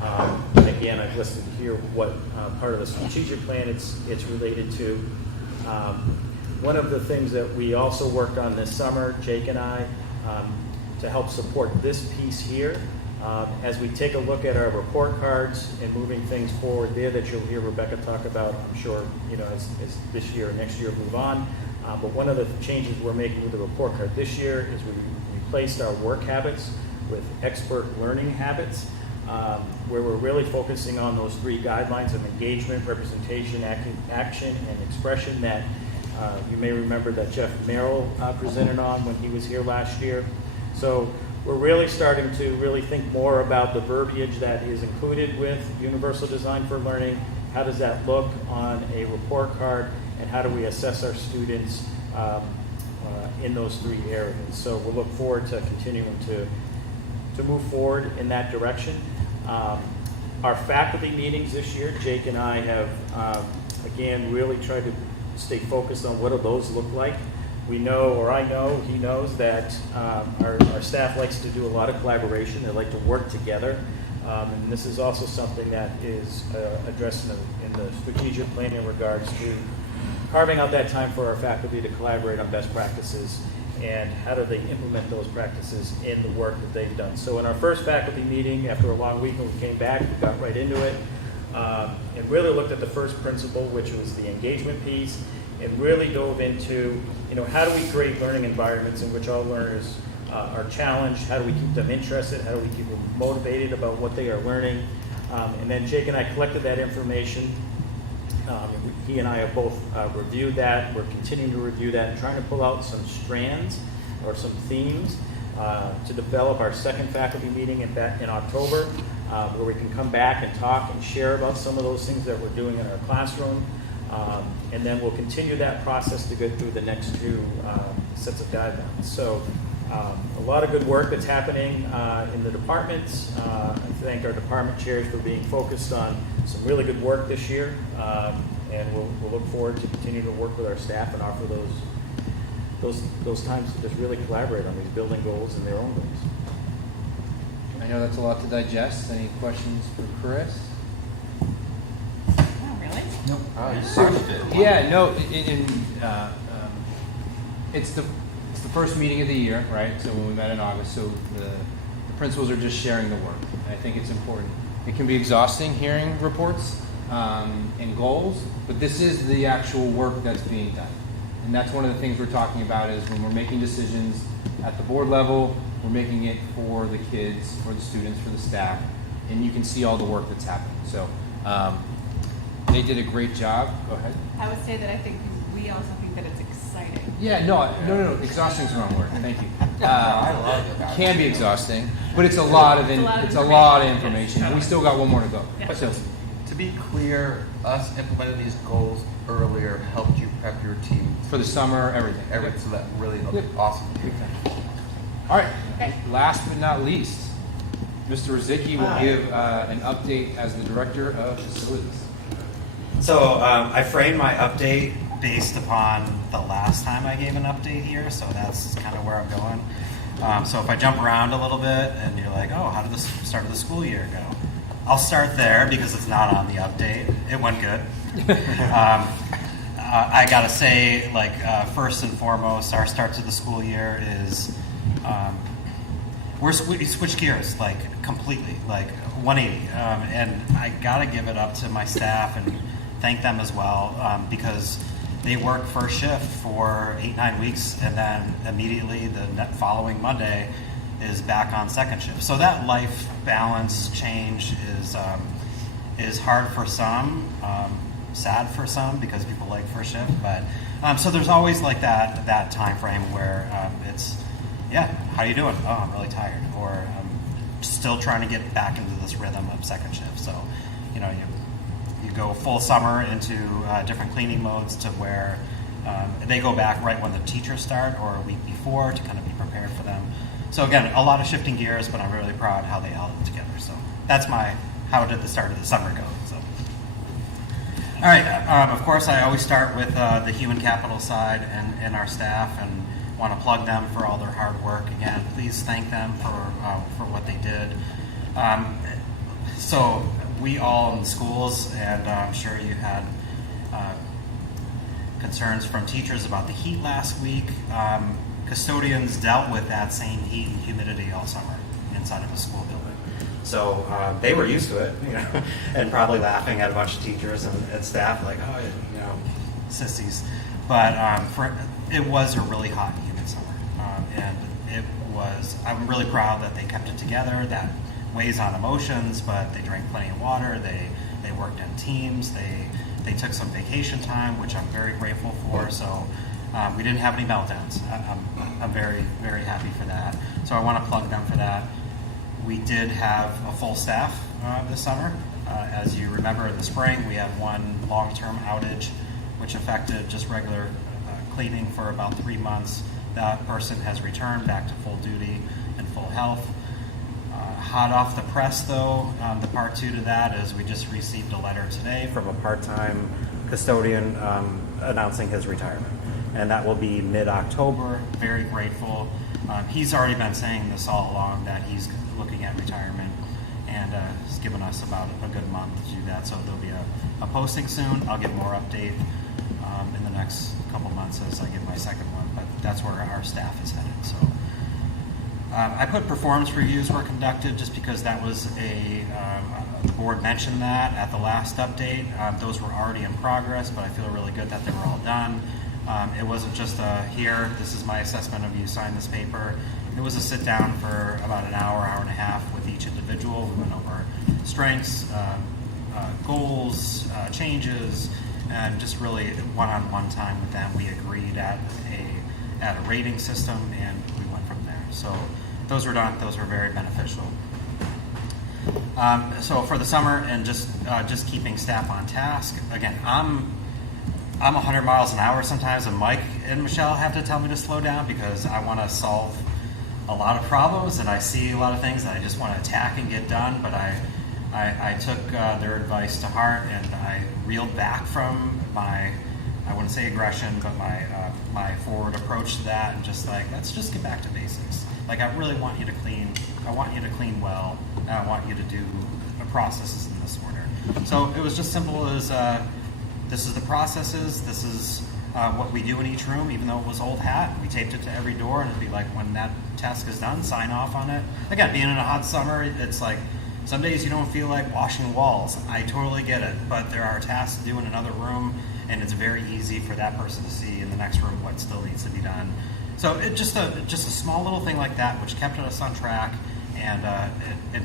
And again, I've listed here what part of the strategic plan it's related to. One of the things that we also worked on this summer, Jake and I, to help support this piece here, as we take a look at our report cards and moving things forward there that you'll hear Rebecca talk about, I'm sure, as this year and next year move on. But one of the changes we're making with the report card this year is we replaced our work habits with expert learning habits, where we're really focusing on those 3 guidelines of engagement, representation, action, and expression that you may remember that Jeff Merrill presented on when he was here last year. So we're really starting to really think more about the verbiage that is included with Universal Design for Learning. How does that look on a report card, and how do we assess our students in those 3 areas? So we'll look forward to continuing to move forward in that direction. Our faculty meetings this year, Jake and I have, again, really tried to stay focused on what do those look like. We know, or I know, he knows that our staff likes to do a lot of collaboration. They like to work together. And this is also something that is addressed in the strategic plan in regards to carving out that time for our faculty to collaborate on best practices and how do they implement those practices in the work that they've done. So in our first faculty meeting, after a long week when we came back, we got right into it and really looked at the first principle, which was the engagement piece, and really dove into, how do we create learning environments in which all learners are challenged? How do we keep them interested? How do we keep them motivated about what they are learning? And then Jake and I collected that information. He and I have both reviewed that. We're continuing to review that and trying to pull out some strands or some themes to develop our second faculty meeting in October, where we can come back and talk and share about some of those things that we're doing in our classroom. And then we'll continue that process to go through the next two sets of guidelines. So a lot of good work that's happening in the departments. I thank our department chairs for being focused on some really good work this year. And we'll look forward to continuing to work with our staff and offer those times to just really collaborate on these building goals and their own goals. I know that's a lot to digest. Any questions for Chris? Oh, really? Nope. Yeah, no, it's the first meeting of the year, right? So when we met in August, so the principals are just sharing the work. And I think it's important. It can be exhausting hearing reports and goals, but this is the actual work that's being done. And that's one of the things we're talking about is when we're making decisions at the board level, we're making it for the kids, for the students, for the staff, and you can see all the work that's happening. So they did a great job. Go ahead. I would say that I think we also think that it's exciting. Yeah, no. Exhausting is the wrong word. Thank you. I love it. Can be exhausting, but it's a lot of information. And we still got one more to go. Yeah. So, To be clear, us implementing these goals earlier helped you prep your team for the summer, everything. so that really Yep. awesome. All right. Last but not least, Mr. Rizicki will give an update as the director of facilities. So I framed my update based upon the last time I gave an update here, so that's kind of where I'm going. So if I jump around a little bit and you're like, oh, how did the start of the school year go? I'll start there because it's not on the update. It went good. I gotta say, first and foremost, our start to the school year is we switched gears completely, 180, and I gotta give it up to my staff and thank them as well because they work first shift for 8-9 weeks, and then immediately the following Monday is back on second shift. So that life balance change is hard for some, sad for some because people like first shift. But so there's always that time frame where it's, how you doing? Oh, I'm really tired, or I'm still trying to get back into this rhythm of second shift. So you go full summer into different cleaning modes to where they go back right when the teachers start or a week before to kind of be prepared for them. So again, a lot of shifting gears, but I'm really proud how they held it together. So that's how did the start of the summer go. So, all right. Of course, I always start with the human capital side and our staff, and want to plug them for all their hard work. Again, please thank them for what they did. So we all in the schools, and I'm sure you had concerns from teachers about the heat last week. Custodians dealt with that same heat and humidity all summer inside of a school building. So they were used to it, and probably laughing at a bunch of teachers and staff like, oh, sissies. But it was a really hot and humid summer. And I'm really proud that they kept it together. That weighs on emotions, but they drank plenty of water. They worked in teams. They took some vacation time, which I'm very grateful for. So we didn't have any meltdowns. I'm very, very happy for that. So I want to plug them for that. We did have a full staff this summer. As you remember, in the spring, we had one long-term outage, which affected just regular cleaning for about 3 months. That person has returned back to full duty and full health. Hot off the press, though, the part 2 to that is we just received a letter today from a part-time custodian announcing his retirement. And that will be mid-October. Very grateful. He's already been saying this all along that he's looking at retirement, and he's given us about a good month to do that. So there'll be a posting soon. I'll give more update in the next couple months as I get my second one, but that's where our staff is headed. So I put performance reviews were conducted just because that was the board mentioned that at the last update. Those were already in progress, but I feel really good that they were all done. It wasn't just here, this is my assessment of you, sign this paper. It was a sit down for about an hour and a half with each individual. We went over strengths, goals, changes, and just really one-on-one time with them. We agreed at a rating system, and we went from there. So those were done. Those were very beneficial. So for the summer and just keeping staff on task. Again, I'm 100 miles an hour sometimes, and Mike and Michelle have to tell me to slow down because I want to solve a lot of problems and I see a lot of things that I just want to attack and get done. But I took their advice to heart, and I reeled back from my, I wouldn't say aggression, but my forward approach to that, and just like, let's just get back to basics. Like, I really want you to clean. I want you to clean well, and I want you to do the processes in this order. So it was just simple as this is the processes. This is what we do in each room. Even though it was old hat, we taped it to every door, and it'd be like, when that task is done, sign off on it. Again, being in a hot summer, it's like some days you don't feel like washing walls. I totally get it, but there are tasks to do in another room, and it's very easy for that person to see in the next room what still needs to be done. So it just a small little thing like that, which kept us on track and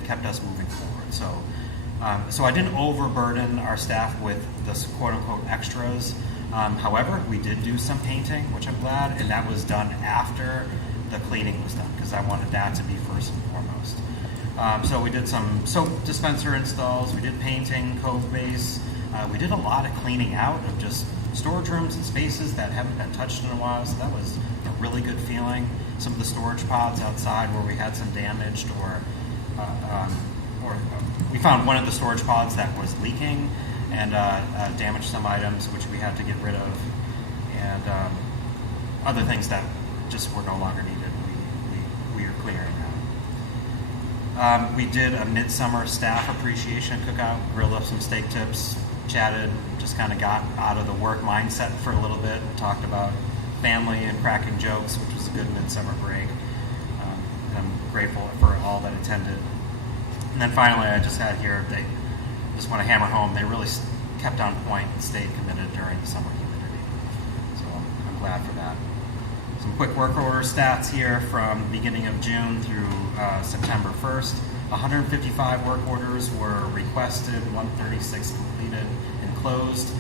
kept us moving forward. So I didn't overburden our staff with the quote unquote extras. However, we did do some painting, which I'm glad, and that was done after the cleaning was done because I wanted that to be first and foremost. So we did some soap dispenser installs, we did painting, cove base, we did a lot of cleaning out of just storage rooms and spaces that haven't been touched in a while, so that was a really good feeling. Some of the storage pods outside where we had some damaged or we found one of the storage pods that was leaking and damaged some items which we had to get rid of, and other things that just were no longer needed, we are clearing out. We did a midsummer staff appreciation cookout, grilled up some steak tips, chatted, just kind of got out of the work mindset for a little bit, talked about family and cracking jokes, which was a good midsummer break. And I'm grateful for all that attended. And then finally, I just had here, they just want to hammer home, they really kept on point and stayed committed during the summer humidity. So I'm glad for that. Some quick work order stats here from beginning of June through September 1st. 155 work orders were requested, 136 completed and closed.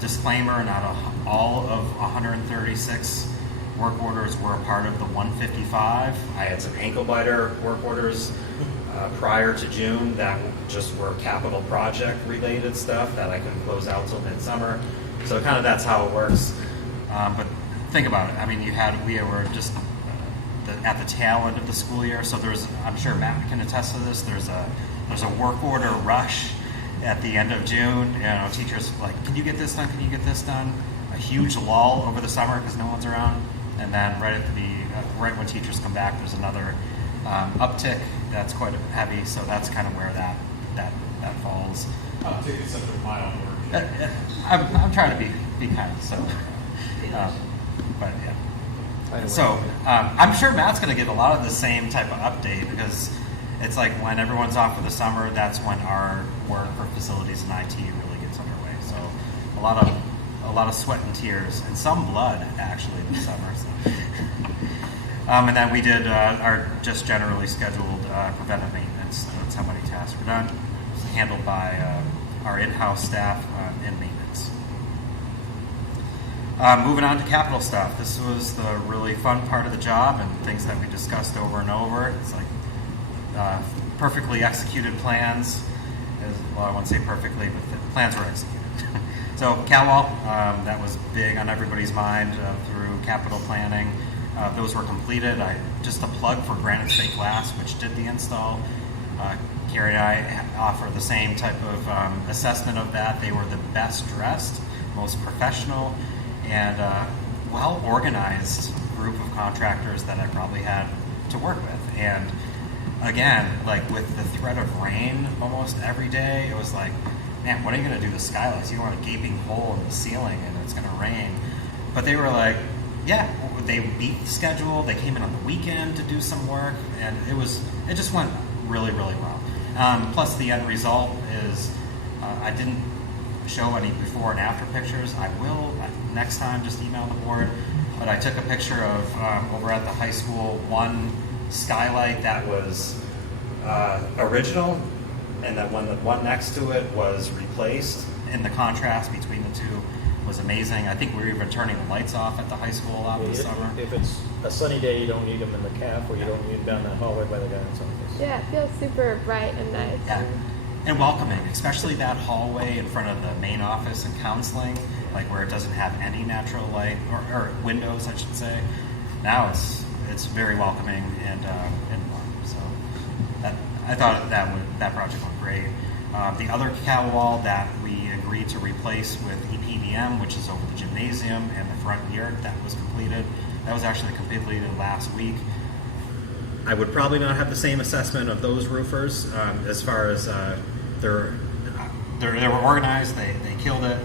Disclaimer, not all of 136 work orders were a part of the 155. I had some ankle biter work orders prior to June that just were capital project related stuff that I couldn't close out till midsummer. So kind of that's how it works. But think about it. I mean, we were just at the tail end of the school year, so I'm sure Matt can attest to this. There's a work order rush at the end of June. You know, teachers like, can you get this done? Can you get this done? A huge lull over the summer because no one's around, and then right when teachers come back, there's another uptick that's quite heavy. So that's kind of where that falls. Uptick is such a mild word. I'm trying to be kind. So, but yeah. So I'm sure Matt's going to get a lot of the same type of update because it's like when everyone's off for the summer, that's when our work for facilities and IT really gets underway. So a lot of sweat and tears and some blood actually this summer. So. And then we did our just generally scheduled preventive maintenance. That's how many tasks were done. It was handled by our in-house staff in maintenance. Moving on to capital stuff. This was the really fun part of the job and things that we discussed over and over. It's like perfectly executed plans. Well, I won't say perfectly, but the plans were executed. So Calwell, that was big on everybody's mind through capital planning. Those were completed. Just a plug for Granite State Glass, which did the install. Carrie and I offer the same type of assessment of that. They were the best dressed, most professional, and well-organized group of contractors that I probably had to work with. And again, like with the threat of rain almost every day, it was like, man, what are you going to do to skylights? You don't want a gaping hole in the ceiling and it's going to rain. But they were like, yeah, they beat the schedule. They came in on the weekend to do some work, and it just went really, really well. Plus, the end result is I didn't show any before and after pictures. I will next time. Just email the board. But I took a picture of over at the high school one skylight that was original, and then when the one next to it was replaced. In the contrast between the two, was amazing. I think we were even turning the lights off at the high school a lot this summer. If it's a sunny day, you don't need them in the caf, or you don't need them down that hallway by the guidance office. Yeah, it feels super bright and nice. Yeah. And welcoming, especially that hallway in front of the main office and counseling, like where it doesn't have any natural light or windows, I should say. Now it's very welcoming and warm. So I thought that project went great. The other cattle wall that we agreed to replace with EPDM, which is over the gymnasium and the front yard, that was completed. That was actually completed last week. I would probably not have the same assessment of those roofers as far as they were organized. They killed it.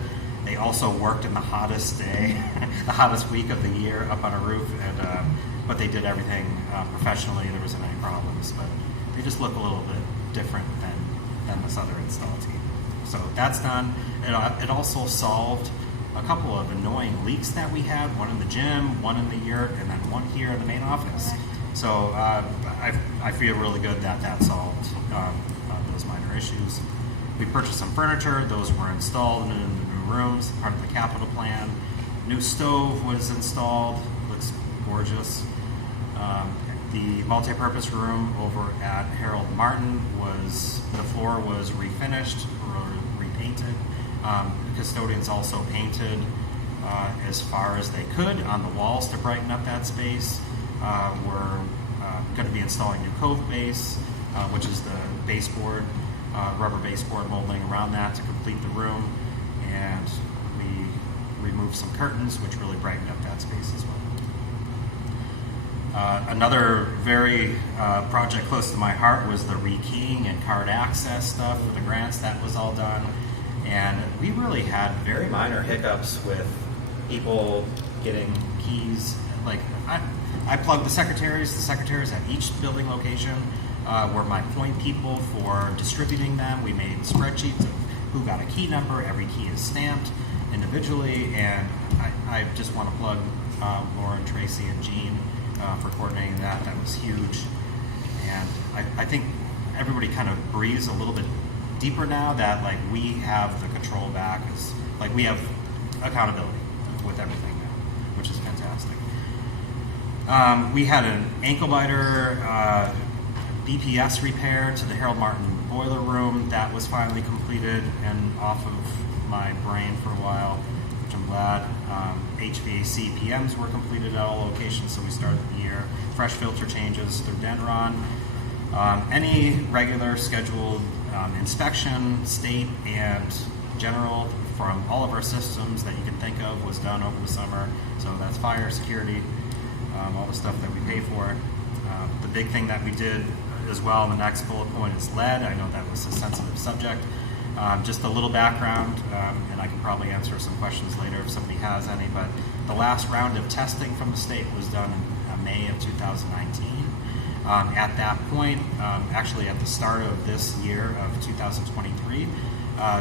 They also worked in the hottest day, the hottest week of the year up on a roof, and but they did everything professionally. There wasn't any problems, but they just look a little bit different than this other install team. So that's done. It also solved a couple of annoying leaks that we had, one in the gym, one in the yurt, and then one here in the main office. So I feel really good that solved those minor issues. We purchased some furniture. Those were installed in the new rooms, part of the capital plan. New stove was installed. Looks gorgeous. The multi-purpose room over at Harold Martin the floor was refinished or repainted. Custodians also painted as far as they could on the walls to brighten up that space. We're going to be installing new cove base, which is the baseboard, rubber baseboard molding around that to complete the room. And we removed some curtains, which really brightened up that space as well. Another very project close to my heart was the rekeying and card access stuff for the grants. That was all done. And we really had very minor hiccups with people getting keys. Like, I plugged the secretaries at each building location were my point people for distributing them. We made spreadsheets of who got a key number. Every key is stamped individually, and I just want to plug Lauren, Tracy, and Jean for coordinating that. That was huge. And I think everybody kind of breathes a little bit deeper now that like we have the control back. Like we have accountability with everything now, which is fantastic. We had an ankle biter BPS repair to the Harold Martin boiler room. That was finally completed and off of my brain for a while, which I'm glad. HVAC PMs were completed at all locations, so we started the year. Fresh filter changes through Denron. Any regular scheduled inspection, state and general, from all of our systems that you can think of was done over the summer. So that's fire, security, all the stuff that we pay for. The big thing that we did as well in the next bullet point is lead. I know that was a sensitive subject. Just a little background, and I can probably answer some questions later if somebody has any, but the last round of testing from the state was done in May of 2019. At that point, actually at the start of this year of 2023,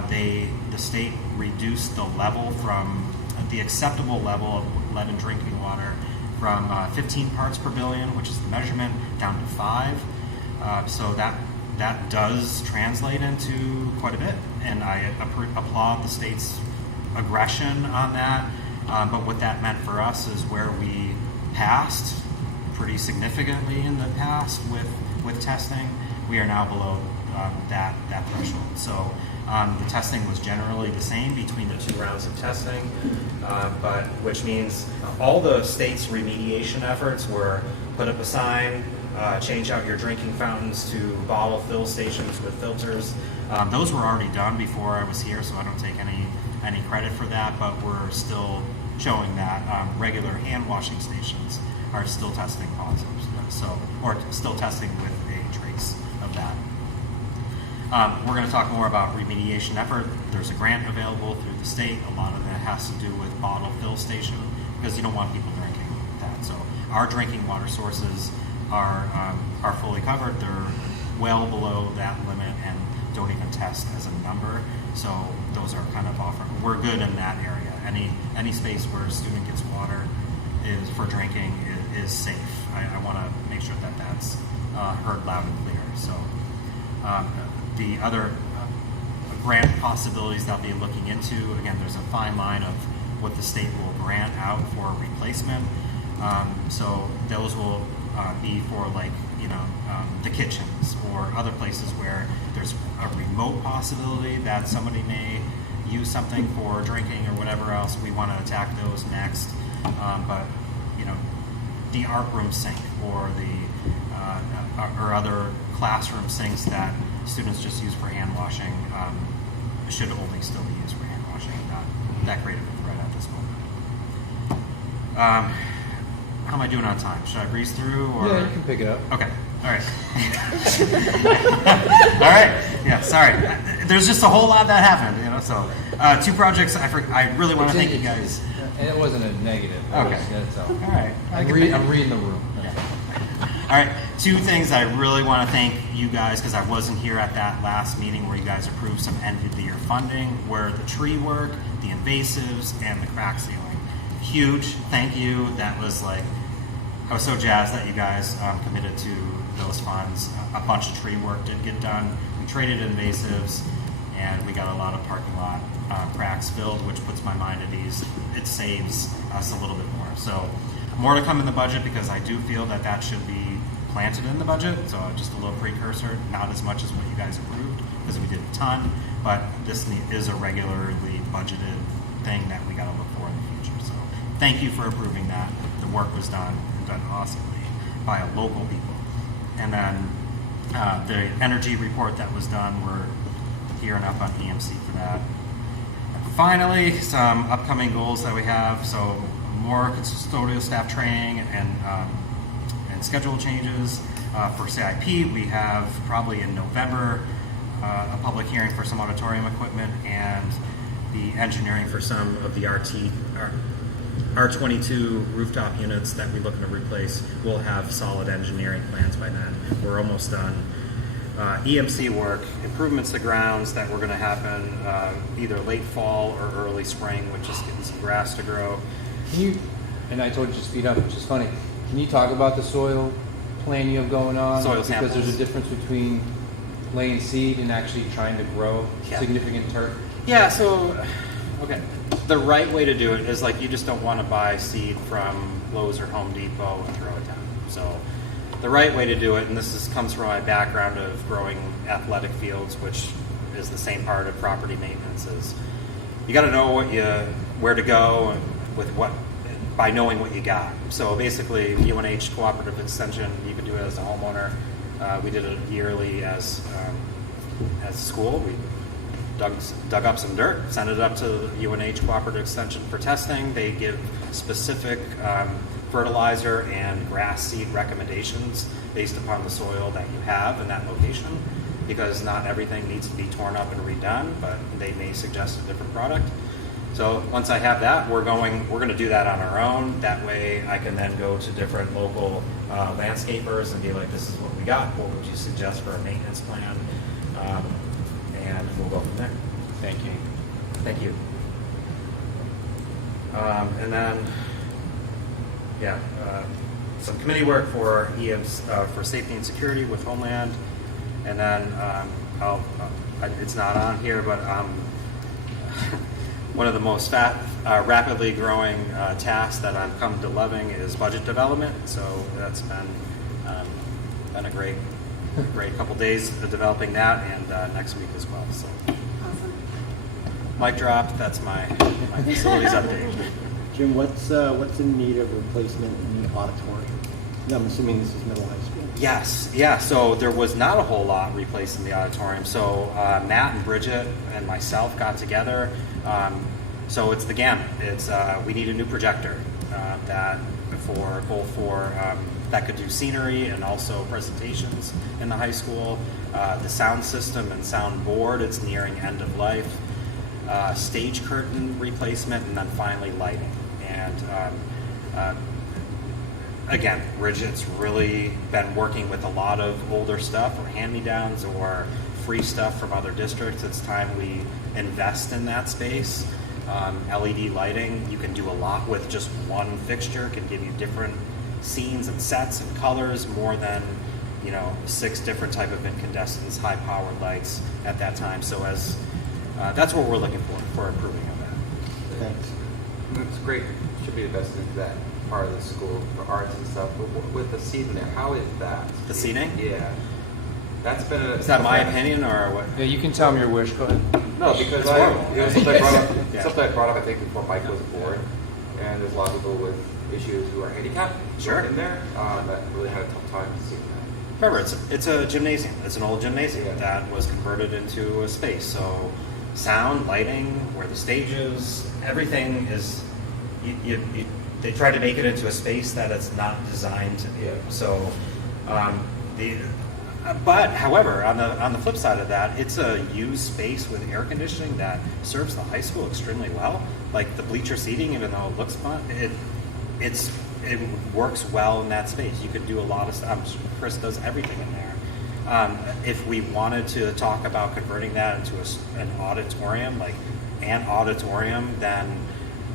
the state reduced the level from the acceptable level of lead in drinking water from 15 parts per billion, which is the measurement, down to 5. So that does translate into quite a bit, and I applaud the state's aggression on that. But what that meant for us is where we passed pretty significantly in the past with testing, we are now below that threshold. So the testing was generally the same between the 2 rounds of testing, but which means all the state's remediation efforts were put up a sign, change out your drinking fountains to bottle fill stations with filters. Those were already done before I was here, so I don't take any credit for that, but we're still showing that regular hand washing stations are still testing positive, or still testing with a trace of that. We're going to talk more about remediation effort. There's a grant available through the state. A lot of that has to do with bottle fill station, because you don't want people drinking that. So our drinking water sources are fully covered. They're well below that limit and don't even test as a number. So those are kind of offered. We're good in that area. Any space where a student gets water is for drinking is safe. I want to make sure that that's heard loud and clear. So the other grant possibilities that I'll be looking into, again, there's a fine line of what the state will grant out for a replacement. So those will be for like, the kitchens or other places where there's a remote possibility that somebody may use something for drinking or whatever else. We want to attack those next. But the art room sink or or other classroom sinks that students just use for hand washing should only still be used for hand washing, not that great of a threat at this moment. How am I doing on time? Should I breeze through? Or? Yeah, you can pick it up. Okay. All right. All right. Yeah. Sorry. There's just a whole lot that happened. So 2 projects. I really want to thank you guys. And it wasn't a negative. Okay. All right. I'm reading the room. All right, 2 things I really want to thank you guys, because I wasn't here at that last meeting where you guys approved some end of the year funding, were the tree work, the invasives, and the crack sealing. Huge thank you. That was I was so jazzed that you guys committed to those funds. A bunch of tree work did get done. We traded invasives, and we got a lot of parking lot cracks filled, which puts my mind at ease. It saves us a little bit more. So more to come in the budget, because I do feel that should be planted in the budget. So just a little precursor, not as much as what you guys approved, because we did a ton, but this is a regularly budgeted thing that we got to look for in the future. So thank you for approving that. The work was done awesomely by local people. And then the energy report that was done, we're gearing up on EMC for that. Finally, some upcoming goals that we have. So more custodial staff training and schedule changes. For CIP, we have probably in November a public hearing for some auditorium equipment, and the engineering for some of the R22 rooftop units that we're looking to replace. We'll have solid engineering plans by then. We're almost done. EMC work, improvements to grounds that were going to happen either late fall or early spring, which is getting some grass to grow. And I told you to speed up, which is funny. Can you talk about the soil plan you have going on? Soil because samples. There's a difference between laying seed and actually trying to grow significant turf. Yeah, so, okay. The right way to do it is you just don't want to buy seed from Lowe's or Home Depot and throw it down. So the right way to do it, and this comes from my background of growing athletic fields, which is the same part of property maintenance, is you got to know where to go with what, by knowing what you got. So basically, UNH Cooperative Extension, you can do it as a homeowner. We did it yearly as a school. We dug up some dirt, sent it up to the UNH Cooperative Extension for testing. They give specific fertilizer and grass seed recommendations based upon the soil that you have in that location, because not everything needs to be torn up and redone, but they may suggest a different product. So once I have that, we're going to do that on our own. That way I can then go to different local landscapers and be like, this is what we got. What would you suggest for a maintenance plan? And we'll go from there. Thank you. Thank you. And then, some committee work for EMS, for safety and security with Homeland. And then it's not on here, but one of the most rapidly growing tasks that I've come to loving is budget development. So that's been a great couple days of developing that, and next week as well. So, Awesome. mic drop. That's my facilities update. Jim, what's in need of replacement in the auditorium? I'm assuming this is middle high school. Yes, yeah. So there was not a whole lot replaced in the auditorium. So Matt and Bridget and myself got together. So it's the gamut. It's we need a new projector that could do scenery and also presentations in the high school. The sound system and sound board, it's nearing end of life. Stage curtain replacement, and then finally lighting. And again, Bridget's really been working with a lot of older stuff or hand-me-downs or free stuff from other districts. It's time we invest in that space. LED lighting, you can do a lot with just one fixture. It can give you different scenes and sets and colors, more than 6 different type of incandescents, high-powered lights at that time. So as that's what we're looking for improving of that. Thanks. It's great, should be invested into that part of the school for arts and stuff, but with the seating there, how is that? The seating? Yeah. That's been a... Is that my opinion or what? Yeah, you can tell them your wish, go ahead. No, because It's horrible. it was something I brought up, Yeah. something I brought up, I think, before Mike was aboard, and there's a lot of people with issues who are handicapped Sure. in there that really had a tough time seeing that. Remember, it's a gymnasium. It's an old gymnasium Yeah. that was converted into a space. So sound, lighting, where the stage is, everything is. They try to make it into a space that it's not designed to be. Yeah. So but however, on the flip side of that, it's a used space with air conditioning that serves the high school extremely well. Like the bleacher seating, even though it looks fun, it works well in that space. You could do a lot of stuff. Chris does everything in there. If we wanted to talk about converting that into an auditorium, like an auditorium, then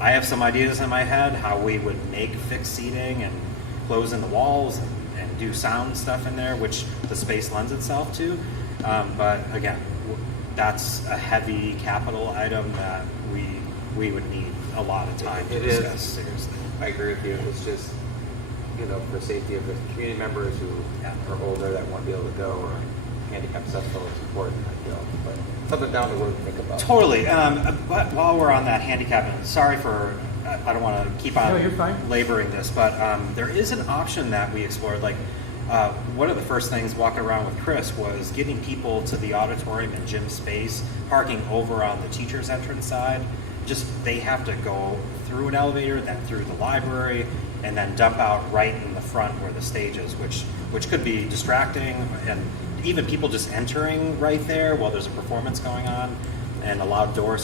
I have some ideas in my head how we would make fixed seating and close in the walls and do sound stuff in there, which the space lends itself to. But again, that's a heavy capital item that we would need a lot of time to discuss seriously. I agree with you. It's just, for safety of the community members who are older that want to be able to go, or handicap accessible is important, I feel. But something down the road to think about. Totally. But while we're on that handicap, and sorry for, I don't want to keep on No, you're fine. laboring this, but there is an option that we explored. Like one of the first things walking around with Chris was getting people to the auditorium and gym space, parking over on the teacher's entrance side. Just they have to go through an elevator, then through the library, and then dump out right in the front where the stage is, which could be distracting, and even people just entering right there while there's a performance going on, and a loud door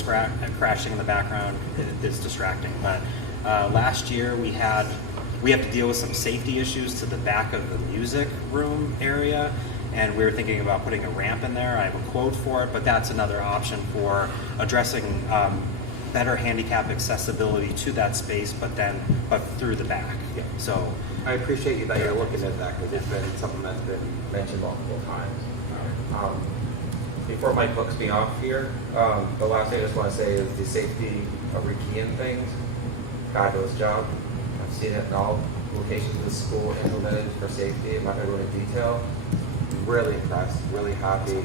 crashing in the background is distracting. But last year we have to deal with some safety issues to the back of the music room area, and we were thinking about putting a ramp in there. I have a quote for it, but that's another option for addressing better handicap accessibility to that space, but through the back. Yeah. So I appreciate you that you're looking at that, because it's been something that's been mentioned multiple times. Before Mike books me off here, the last thing I just want to say is the safety of rekeying things. Fabulous job. I've seen it in all locations of the school implemented for safety. I'm not going to go into detail. I'm really impressed, really happy,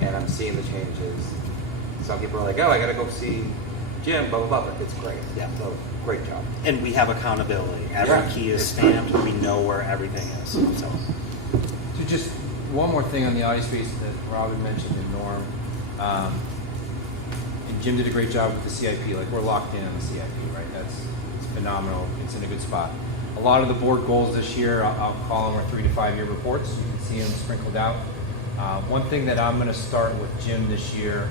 and I'm seeing the changes. Some people are like, oh, I got to go see Jim, blah, blah, blah, but it's great. Yeah. So, great job. and we have accountability. Every key is stamped. We know where everything is. So So just one more thing on the audio space that Robin mentioned and Norm. And Jim did a great job with the CIP. Like, we're locked in on the CIP, right? It's phenomenal. It's in a good spot. A lot of the board goals this year, I'll call them our 3 to 5 year reports. You can see them sprinkled out. One thing that I'm going to start with Jim this year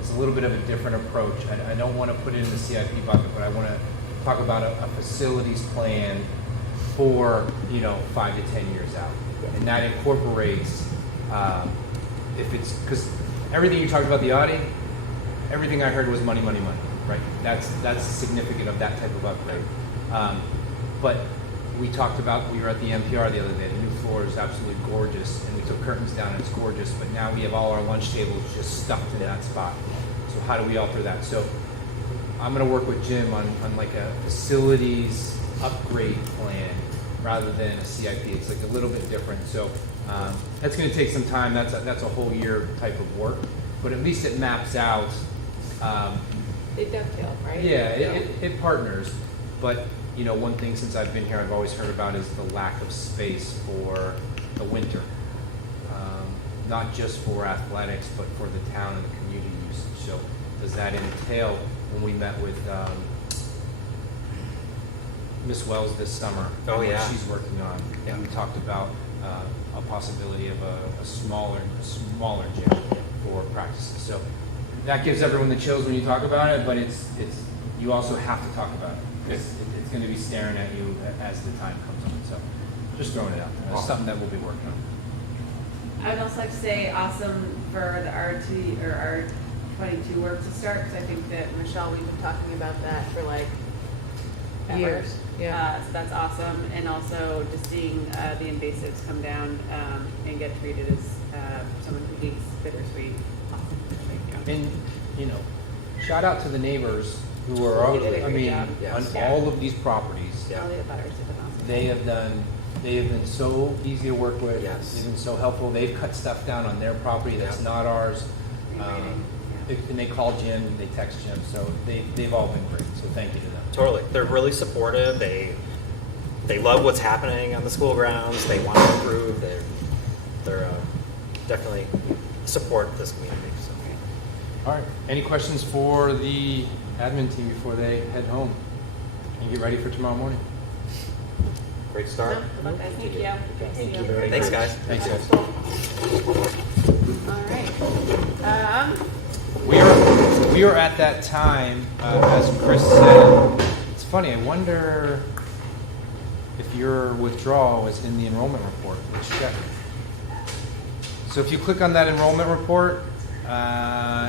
is a little bit of a different approach. I don't want to put it in the CIP bucket, but I want to talk about a facilities plan for 5 to 10 years out, and that incorporates if it's because everything you talked about the Audi, everything I heard was money, right? That's significant of that type of upgrade. But we talked about, we were at the NPR the other day. The new floor is absolutely gorgeous, and we took curtains down, and it's gorgeous. But now we have all our lunch tables just stuffed in that spot. So how do we alter that? So I'm going to work with Jim on like a facilities upgrade plan rather than a CIP. It's like a little bit different. So that's going to take some time. That's a whole year type of work. But at least it maps out. They dovetail, right? Yeah, it partners. But one thing since I've been here, I've always heard about is the lack of space for the winter. Not just for athletics, but for the town and the community usage. So does that entail, when we met with Miss Wells this summer, Oh, yeah. what she's working on, and we talked about a possibility of a smaller gym for practices. So that gives everyone the chills when you talk about it, but it's you also have to talk about it. It's going to be staring at you as the time comes on. So just throwing it out there. It's something that we'll be working on. I would also like to say awesome for the RT or R22 work to start, because I think that Michelle, we've been talking about that for like ever. Years, yeah. So that's awesome, and also just seeing the invasives come down and get treated as someone who needs bittersweet. Awesome. Thank you. And shout out to the neighbors who are, You did a I great mean, job. on Yeah. all of these properties, All the abutters did an awesome they have been so easy to work with. Yes. They've been so helpful. They've cut stuff down on their property that's not ours. And they call Jim, they text Jim, so they've all been great, so thank you to them. Totally. They're really supportive. They love what's happening on the school grounds. They want to improve. They're definitely support this community. So. All right, any questions for the admin team before they head home and get ready for tomorrow morning? Great start. No, good luck, guys. Thank you. Thank you very Thanks, much. guys. Thanks, guys. All right. We are at that time, as Chris said. It's funny, I wonder if your withdrawal was in the enrollment report. Let's check. So if you click on that enrollment report,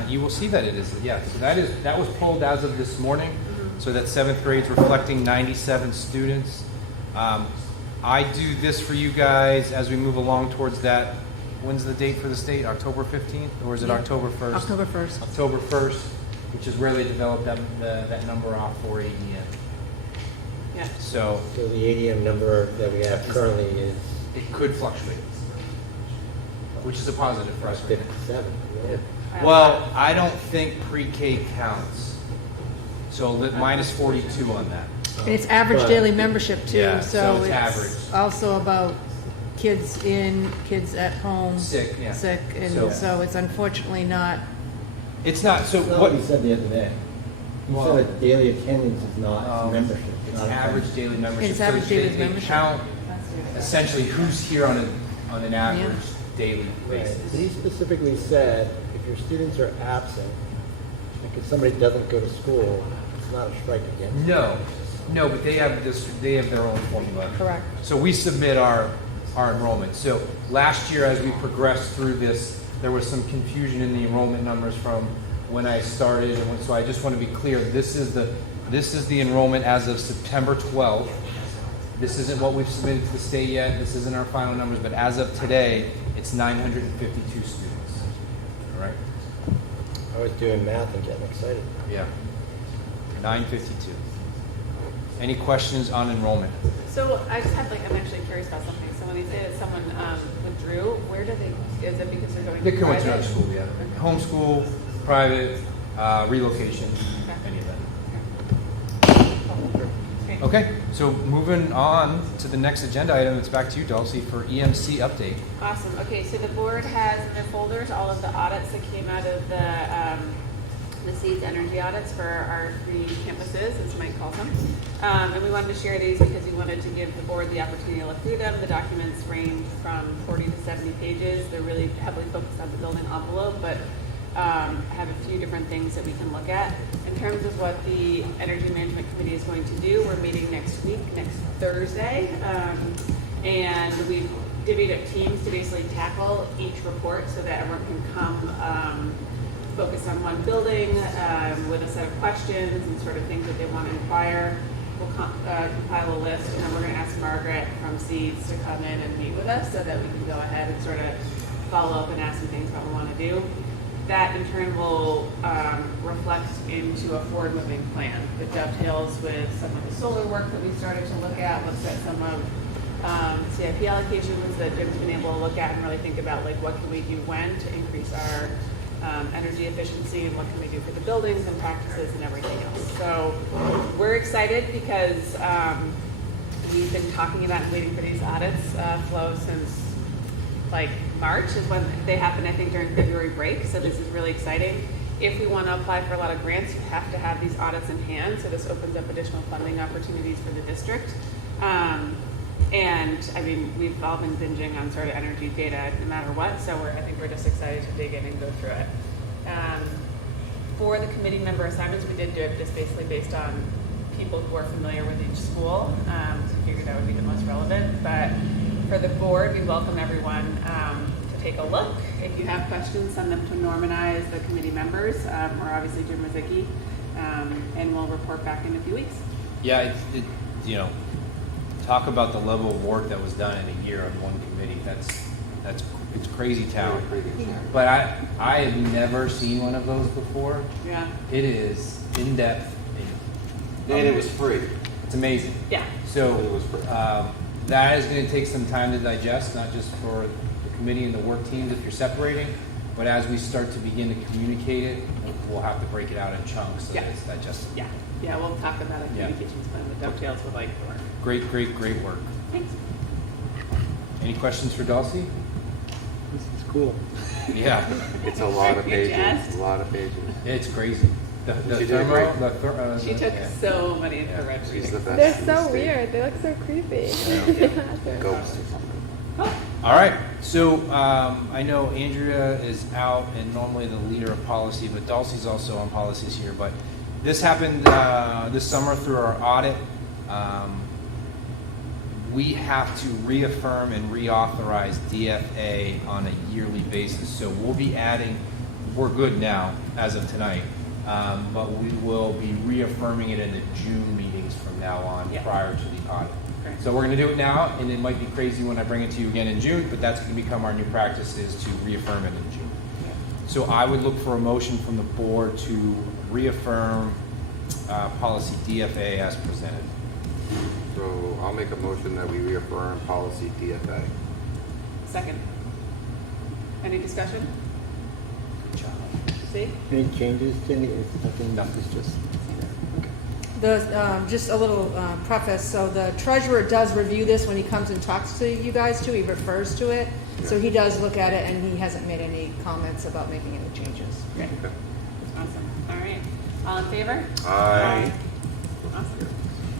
you will see that it is, yes. So that was pulled as of this morning. So that 7th grade's reflecting 97 students. I do this for you guys as we move along towards that. When's the date for the state? October 15th? Or is it October 1st? October 1st. October 1st, which is where they developed that number off for ADM. Yeah. So So the ADM number that we have currently is it could fluctuate, which is a positive for us. right now. 57. Yeah. Well, I don't think pre-K counts. So minus 42 on that. And it's average But- daily membership too, Yeah, so so it's it's average. also about kids in, kids at home. Sick, yeah. Sick, and So- so it's unfortunately not, It's not, so That's not what, what you said the other day. You Well- said that daily attendance is not membership. it's not average attendance. daily membership. It's So average they- daily they membership. count essentially who's here on an average daily Right. basis. But he specifically said, if your students are absent, because somebody doesn't go to school, it's not a strike against. No, but they have their own formula. correct. So we submit our enrollment. So last year, as we progressed through this, there was some confusion in the enrollment numbers from when I started. So I just want to be clear, this is the enrollment as of September 12th. This isn't what we've submitted to the state yet. This isn't our final numbers, but as of today, it's 952 students. All right? I was doing math and getting excited. Yeah. 952. Any questions on enrollment? So I just had I'm actually curious about something. So when you say that someone withdrew, where do they, is it because they're going They to could went to private? another school, yeah. Homeschool, private, relocation, Okay. any of that. Great. Okay, so moving on to the next agenda item, it's back to you, Dulcie, for EMC update. Awesome. Okay, so the board has in their folders all of the audits that came out of the SEEDS energy audits for our 3 campuses, as Mike calls them. And we wanted to share these because we wanted to give the board the opportunity to look through them. The documents range from 40 to 70 pages. They're really heavily focused on the building envelope, but have a few different things that we can look at. In terms of what the Energy Management Committee is going to do, we're meeting next week, next Thursday. And we've divvied up teams to basically tackle each report so that everyone can come focus on one building with a set of questions and sort of things that they want to inquire. We'll compile a list, and then we're going to ask Margaret from SEEDS to come in and meet with us so that we can go ahead and sort of follow up and ask some things about what we want to do. That in turn will reflect into a forward-moving plan that dovetails with some of the solar work that we started to look at, looks at some of CIP allocations that Jim's been able to look at and really think about what can we do when to increase our energy efficiency and what can we do for the buildings and practices and everything else. So we're excited because we've been talking about and waiting for these audits flow since March is when they happen, I think, during February break. So this is really exciting. If we want to apply for a lot of grants, you have to have these audits in hand. So this opens up additional funding opportunities for the district. And I mean, we've all been binging on sort of energy data no matter what. So I think we're just excited to dig in and go through it. For the committee member assignments, we did do it just basically based on people who are familiar with each school. So we figured that would be the most relevant. But for the board, we welcome everyone to take a look. If you have questions, send them to Normanize, the committee members, or obviously Jim Mazicki, and we'll report back in a few weeks. Yeah, talk about the level of work that was done in a year on one committee. It's crazy town. But I have never seen one of those before. Yeah. It is in depth. It And it was free. It's amazing. Yeah. So It was free. that is going to take some time to digest, not just for the committee and the work teams if you're separating, but as we start to begin to communicate it, we'll have to break it out in chunks so Yeah. that it's digestible. Yeah, yeah, we'll talk about a Yeah. communications plan that dovetails with like the work. Great work. Thanks. Any questions for Dulcie? This is cool. Yeah, It's a lot of Good pages, jest. a lot of pages. it's crazy. The She did great. She took yeah. so many infrared She's readings. the best. They're in the so state. weird. They look so creepy. They're Ghost or something. All right, so I know Andrea is out and normally the leader of policy, but Dulcie's also on policies here. But this happened this summer through our audit. We have to reaffirm and reauthorize DFA on a yearly basis. So we'll be adding, we're good now as of tonight, but we will be reaffirming it in the June meetings from now on Yeah. prior to the audit. Great. So we're going to do it now, and it might be crazy when I bring it to you again in June, but that's going to become our new practice, is to reaffirm it in June. So I would look for a motion from the board to reaffirm policy DFA as presented. So I'll make a motion that we reaffirm policy DFA. Second. Any discussion? See? Any changes to any, nothing, it's just. Just a little preface, so the treasurer does review this when he comes and talks to you guys too, he refers to it. So he does look at it and he hasn't made any comments about making any changes. Great. Okay. Awesome. All right. All in favor? Aye. Awesome.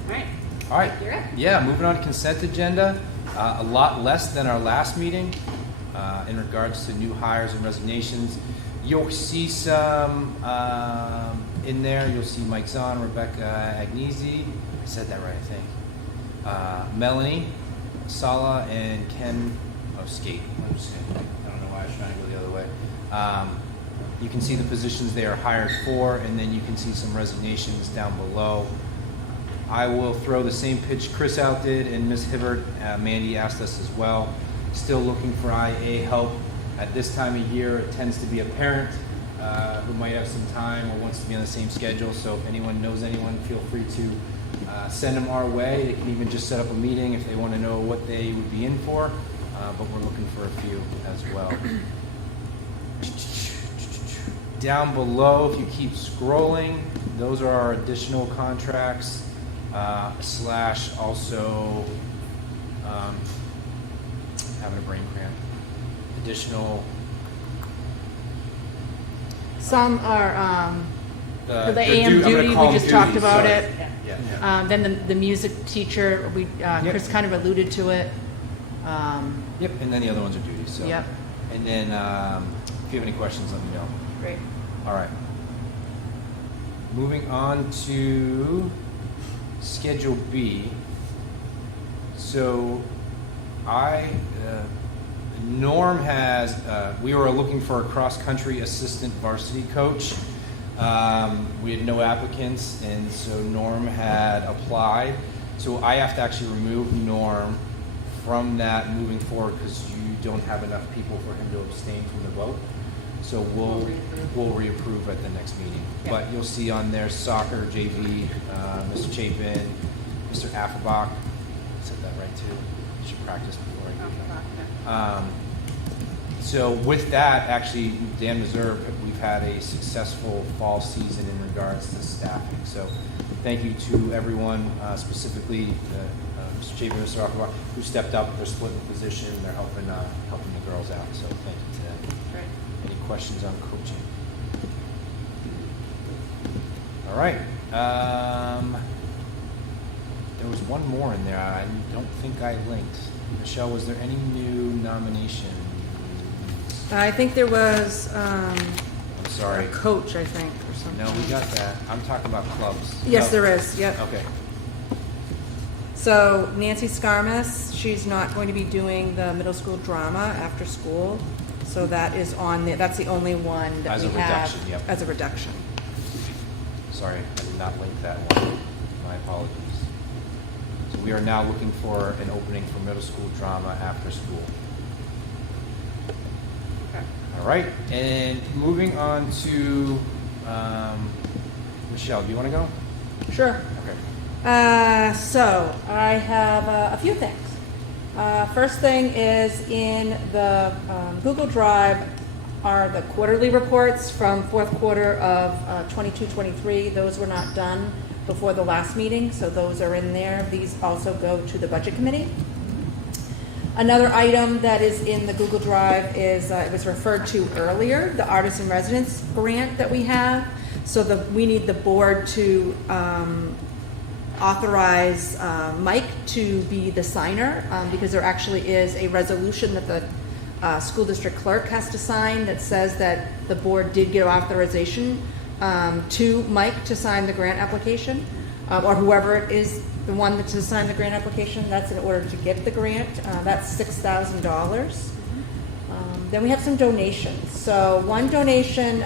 All right. All right. You're up. Yeah, moving on to consent agenda. A lot less than our last meeting in regards to new hires and resignations. You'll see some in there. You'll see Mike Zahn, Rebecca Agnesi. I said that right, I think. Melanie Sala and Ken Skate. I don't know why I was trying to go the other way. You can see the positions they are hired for, and then you can see some resignations down below. I will throw the same pitch Chris out did, and Ms. Hibbert, Mandy asked us as well. Still looking for IA help. At this time of year, it tends to be a parent who might have some time or wants to be on the same schedule. So if anyone knows anyone, feel free to send them our way. They can even just set up a meeting if they want to know what they would be in for. But we're looking for a few as well. Down below, if you keep scrolling, those are our additional contracts slash also having a brain cramp. Additional Some are for the they're AM I'm gonna duty, call we them just talked duties, about sorry. it. Yeah. Then the music teacher, Chris kind of alluded to it. Yep, and then the other ones are duties. So. Yep. And then if you have any questions, let me know. Great. All right. Moving on to Schedule B. So Norm has, we were looking for a cross-country assistant varsity coach. We had no applicants, and so Norm had applied. So I have to actually remove Norm from that moving forward because you don't have enough people for him to abstain from the vote. So we'll reapprove at the next meeting. Yeah. But you'll see on there soccer, JV, Mr. Chapin, Mr. Affenbach. I said that right too. You should practice before I do that. So with that, actually, Dan Meserve, we've had a successful fall season in regards to staffing. So thank you to everyone, specifically Mr. Chapin and Mr. Affenbach, who stepped up. They're splitting the position. They're helping the girls out. So thank you to them. Great. Any questions on coaching? All right. There was one more in there. I don't think I linked. Michelle, was there any new nomination? I think there was I'm sorry. a coach, I think, or something. No, we got that. I'm talking about clubs. Yes, No. there is. Yep. Okay. So Nancy Skarmas, she's not going to be doing the middle school drama after school. So that is on the, that's the only one that As we a have reduction, yep. as a reduction. Sorry, I did not link that one. My apologies. So we are now looking for an opening for middle school drama after school. Okay. All right, and moving on to Michelle, do you want to go? Sure. So I have a few things. First thing is in the Google Drive are the quarterly reports from fourth quarter of 22-23. Those were not done before the last meeting, so those are in there. These also go to the Budget Committee. Another item that is in the Google Drive is, it was referred to earlier, the Artist in Residence grant that we have. So we need the board to authorize Mike to be the signer because there actually is a resolution that the school district clerk has to sign that says that the board did give authorization to Mike to sign the grant application, or whoever it is, the one that to sign the grant application. That's in order to get the grant. That's $6,000. Then we have some donations. So one donation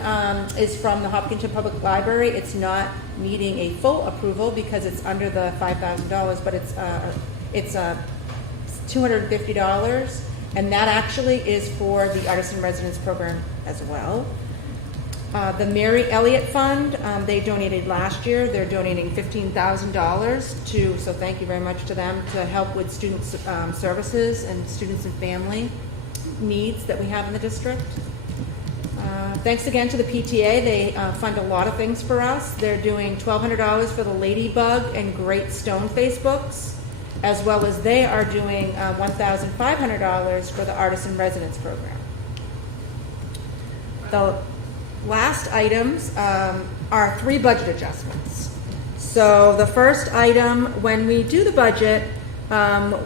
is from the Hopkinton Public Library. It's not needing a full approval because it's under the $5,000, but it's $250, and that actually is for the Artist in Residence program as well. The Mary Elliott Fund, they donated last year. They're donating $15,000 to, so thank you very much to them, to help with student services and students and family needs that we have in the district. Thanks again to the PTA. They fund a lot of things for us. They're doing $1,200 for the Ladybug and Great Stone face books, as well as they are doing $1,500 for the Artist in Residence program. The last items are 3 budget adjustments. So the first item, when we do the budget,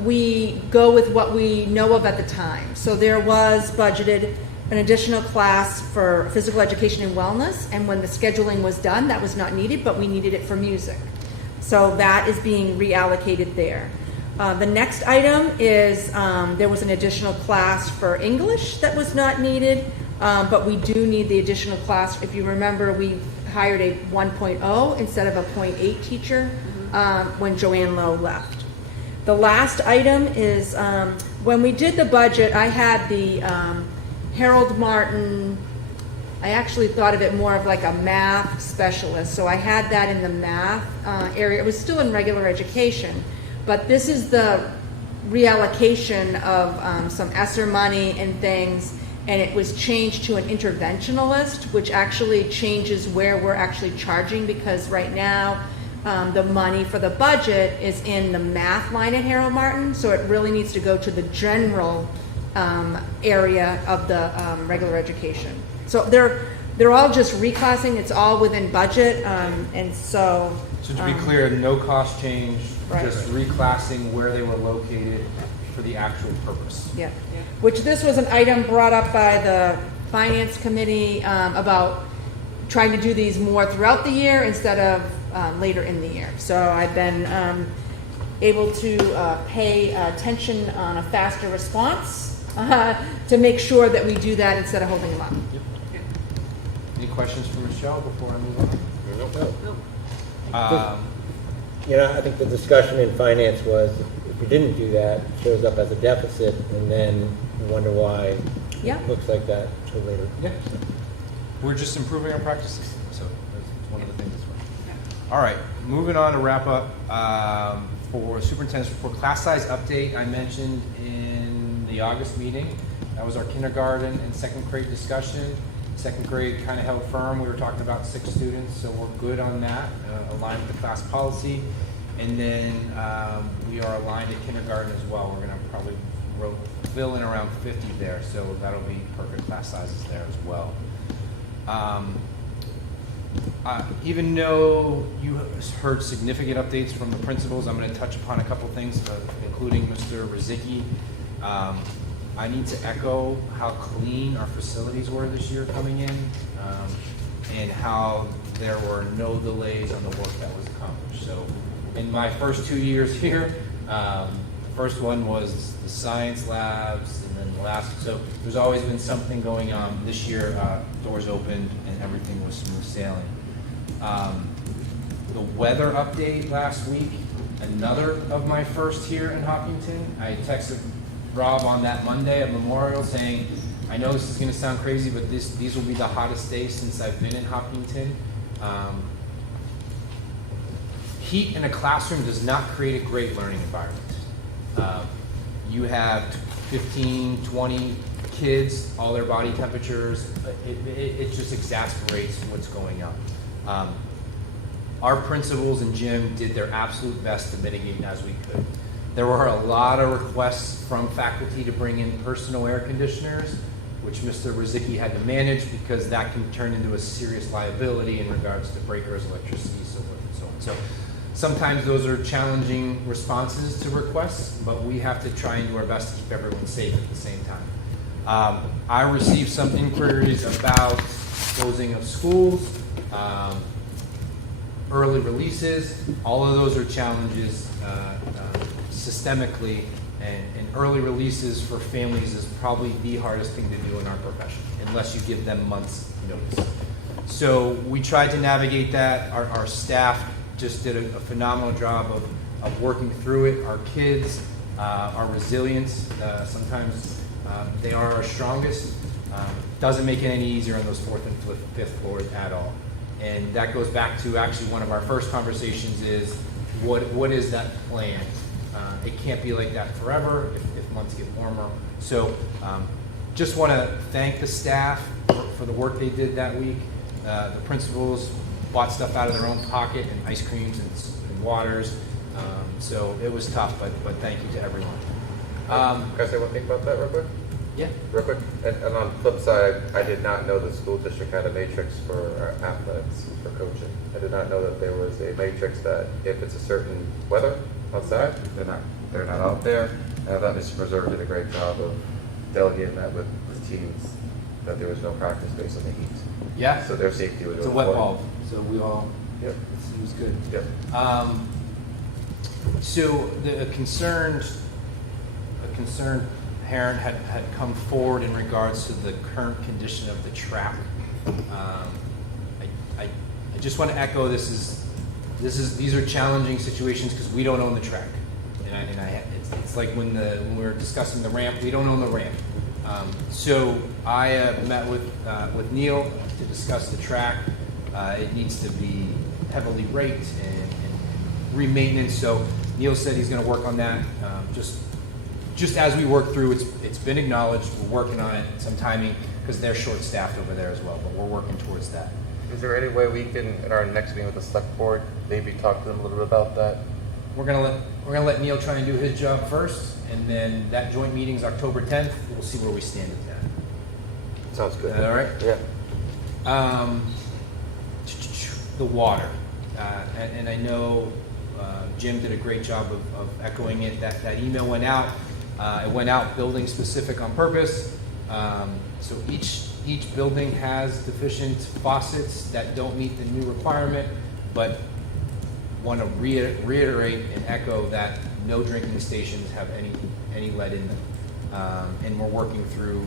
we go with what we know of at the time. So there was budgeted an additional class for physical education and wellness, and when the scheduling was done, that was not needed, but we needed it for music. So that is being reallocated there. The next item is there was an additional class for English that was not needed, but we do need the additional class. If you remember, we hired a 1.0 instead of a 0.8 teacher when Joanne Lowe left. The last item is when we did the budget, I had the Harold Martin, I actually thought of it more of like a math specialist. So I had that in the math area. It was still in regular education, but this is the reallocation of some ESSER money and things, and it was changed to an interventionalist, which actually changes where we're actually charging, because right now the money for the budget is in the math line at Harold Martin, so it really needs to go to the general area of the regular education. So they're all just reclassing. It's all within budget, and so. So to be clear, no cost change, Right. just reclassing where they were located for the actual purpose. Yeah. Which this was an item brought up by the Finance Committee about trying to do these more throughout the year instead of later in the year. So I've been able to pay attention on a faster response to make sure that we do that instead of holding them up. Yep. Any questions for Michelle before I move on? I think the discussion in finance was if we didn't do that, it shows up as a deficit, and then we wonder why Yeah. it looks like that till later. Yeah. We're just improving our practices, so that's one of the things as well. All right, moving on to wrap up for superintendent's report. Class size update I mentioned in the August meeting. That was our kindergarten and second grade discussion. Second grade kind of held firm. We were talking about 6 students, so we're good on that, aligned with the class policy. And then we are aligned at kindergarten as well. We're going to probably fill in around 50 there, so that'll be perfect class sizes there as well. Even though you heard significant updates from the principals, I'm going to touch upon a couple things, including Mr. Rizicki. I need to echo how clean our facilities were this year coming in, and how there were no delays on the work that was accomplished. So in my first 2 years here, the first one was the science labs, and then the last, so there's always been something going on. This year, doors opened and everything was smooth sailing. The weather update last week, another of my first here in Hopkinton. I texted Rob on that Monday at Memorial saying, I know this is going to sound crazy, but these will be the hottest days since I've been in Hopkinton. heat in a classroom does not create a great learning environment. You have 15, 20 kids, all their body temperatures, it just exasperates what's going on. Our principals and Jim did their absolute best to mitigate as we could. There were a lot of requests from faculty to bring in personal air conditioners, which Mr. Rizicki had to manage because that can turn into a serious liability in regards to breakers, electricity, so forth and so on. So sometimes those are challenging responses to requests, but we have to try and do our best to keep everyone safe at the same time. I received some inquiries about closing of schools, early releases. All of those are challenges systemically, and early releases for families is probably the hardest thing to do in our profession, unless you give them months notice. So we tried to navigate that. Our staff just did a phenomenal job of working through it. Our kids, our resilience, sometimes they are our strongest. Doesn't make it any easier on those 4th and 5th floors at all. And that goes back to actually one of our first conversations is, what is that plan? It can't be like that forever if months get warmer. So just want to thank the staff for the work they did that week. The principals bought stuff out of their own pocket, and ice creams and waters. So it was tough, but thank you to everyone. Can I say one thing about that real quick? Yeah. Real quick. And on the flip side, I did not know the school district had a matrix for athletics, for coaching. I did not know that there was a matrix that if it's a certain weather outside, they're not out there. And I thought Mr. Preserve did a great job of delegating that with teams, that there was no practice based on the heat. Yeah. So their safety was It's a important. wet bulb, so we all. Yep. It was good. Yep. So a concerned parent had come forward in regards to the current condition of the track. I just want to echo these are challenging situations because we don't own the track, it's like when we were discussing the ramp, we don't own the ramp. So I met with Neil to discuss the track. It needs to be heavily raked and re-maintenance. So Neil said he's going to work on that. Just as we work through, it's been acknowledged. We're working on it. Some timing because they're short-staffed over there as well, but we're working towards that. Is there any way we can, in our next meeting with the select board, maybe talk to them a little bit about that? We're gonna let Neil try and do his job first, and then that joint meeting's October 10th. We'll see where we stand with that. Sounds good. Is that all right? Yeah. The water, and I know Jim did a great job of echoing it. That email went out. It went out building specific on purpose. So each building has deficient faucets that don't meet the new requirement, but want to reiterate and echo that no drinking stations have any lead in them. And we're working through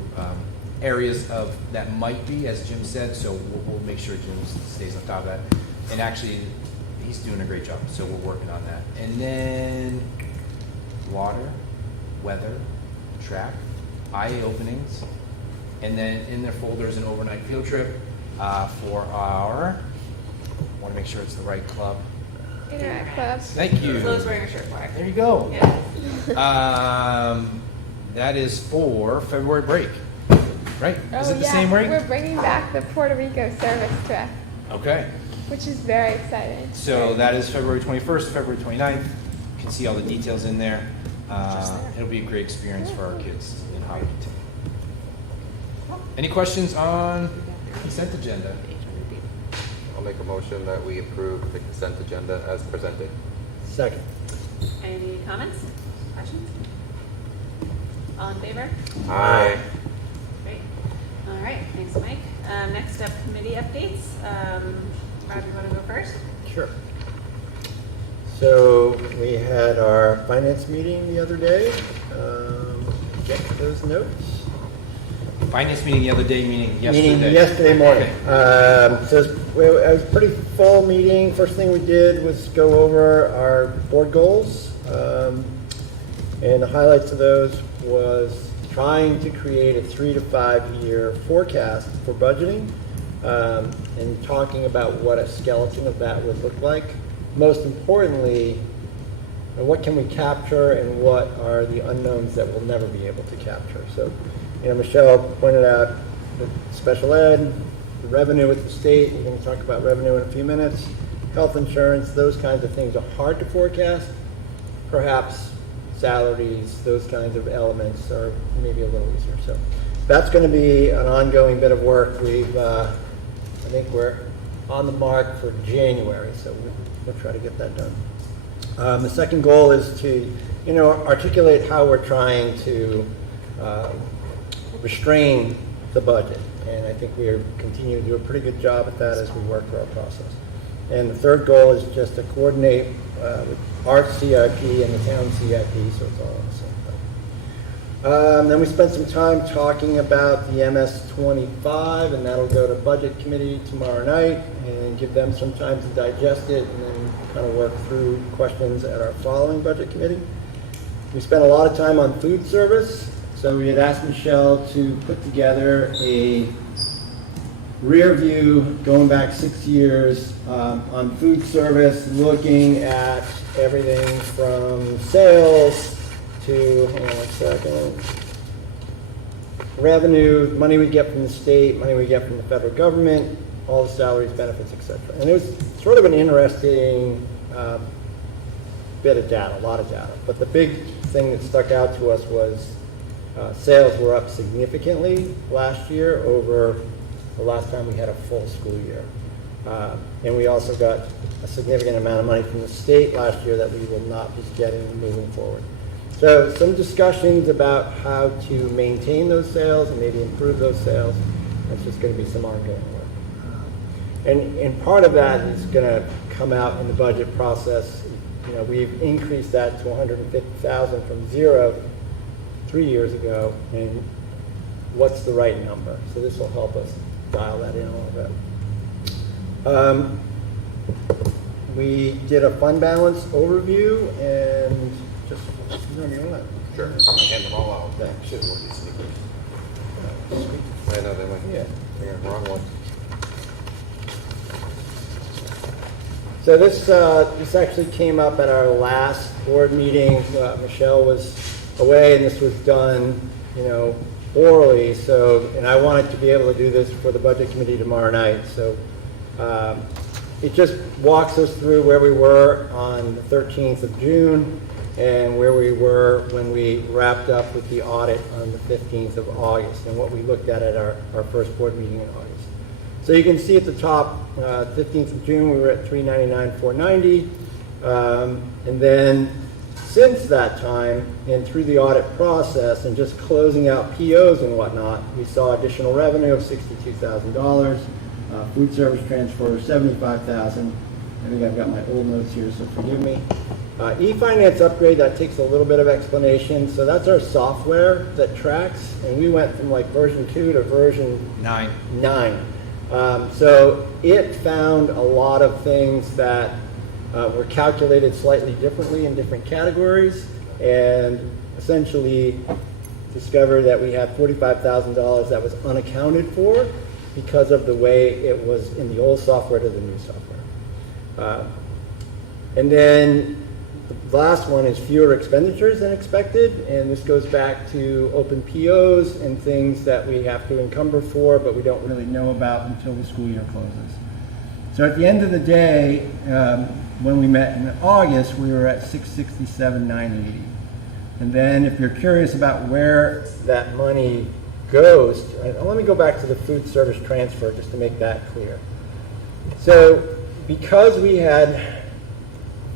areas of that might be, as Jim said, so we'll make sure Jim stays on top of that. And actually, he's doing a great job, so we're working on that. And then water, weather, track, IA openings, and then in their folders an overnight field trip for our, I want to make sure it's the right club. Interact Club. Thank you. Flo's wearing a shirt for it. There you go. Yeah. That is for February break, right? Is it the same break? We're bringing back the Puerto Rico service trip, Okay. which is very exciting. So that is February 21st, February 29th. You can see all the details in there. It'll be a great experience for our kids in Hopkinton. Any questions on consent agenda? I'll make a motion that we approve the consent agenda as presented. Second. Any comments? Questions? All in favor? Aye. Great. All right, thanks, Mike. Next up, committee updates. Rob, you want to go first? Sure. So we had our finance meeting the other day. Get those notes. Finance meeting the other day, meaning yesterday. Meeting yesterday morning. So it was a pretty full meeting. First thing we did was go over our board goals. And the highlights of those was trying to create a 3 to 5 year forecast for budgeting, and talking about what a skeleton of that would look like. most importantly, what can we capture and what are the unknowns that we'll never be able to capture. So, Michelle pointed out the special ed, the revenue with the state. We're going to talk about revenue in a few minutes. Health insurance, those kinds of things are hard to forecast. Perhaps salaries, those kinds of elements are maybe a little easier. So that's going to be an ongoing bit of work. I think we're on the mark for January, so we'll try to get that done. The second goal is to, articulate how we're trying to restrain the budget. And I think we are continuing to do a pretty good job at that as we work through our process. And the third goal is just to coordinate with our CIP and the town CIP, so it's all on the same thing. Then we spent some time talking about the MS-25, and that'll go to Budget Committee tomorrow night and give them some time to digest it and then kind of work through questions at our following Budget Committee. We spent a lot of time on food service, so we had asked Michelle to put together a rear view going back 6 years on food service, looking at everything from sales to, hang on a second, revenue, money we get from the state, money we get from the federal government, all the salaries, benefits, etc. And it was sort of an interesting bit of data, a lot of data. But the big thing that stuck out to us was sales were up significantly last year over the last time we had a full school year. And we also got a significant amount of money from the state last year that we will not be getting moving forward. So some discussions about how to maintain those sales and maybe improve those sales. That's just going to be some ongoing work. And part of that is going to come out in the budget process. We've increased that to $150,000 from zero 3 years ago, and what's the right number? So this will help us dial that in a little bit. We did a fund balance overview, and just Sure. I'm gonna hand them all out. Thanks. Should work these sneakers. I know they went. Yeah. Yeah, wrong one. So this actually came up at our last board meeting. Michelle was away, and this was done, orally. So, and I wanted to be able to do this for the budget committee tomorrow night. So, it just walks us through where we were on the 13th of June and where we were when we wrapped up with the audit on the 15th of August and what we looked at our first board meeting in August. So you can see at the top, 15th of June, we were at $399,490. And then since that time and through the audit process and just closing out POs and whatnot, we saw additional revenue of $62,000, food service transfer $75,000. I think I've got my old notes here, so forgive me. E-finance upgrade, that takes a little bit of explanation. So that's our software that tracks, and we went from like version 2 to version 9. So it found a lot of things that were calculated slightly differently in different categories, and essentially discovered that we had $45,000 that was unaccounted for because of the way it was in the old software to the new software. And then the last one is fewer expenditures than expected, and this goes back to open POs and things that we have to encumber for, but we don't really know about until the school year closes. So at the end of the day, when we met in August, we were at $667,980. And then if you're curious about where that money goes, let me go back to the food service transfer just to make that clear. So because we had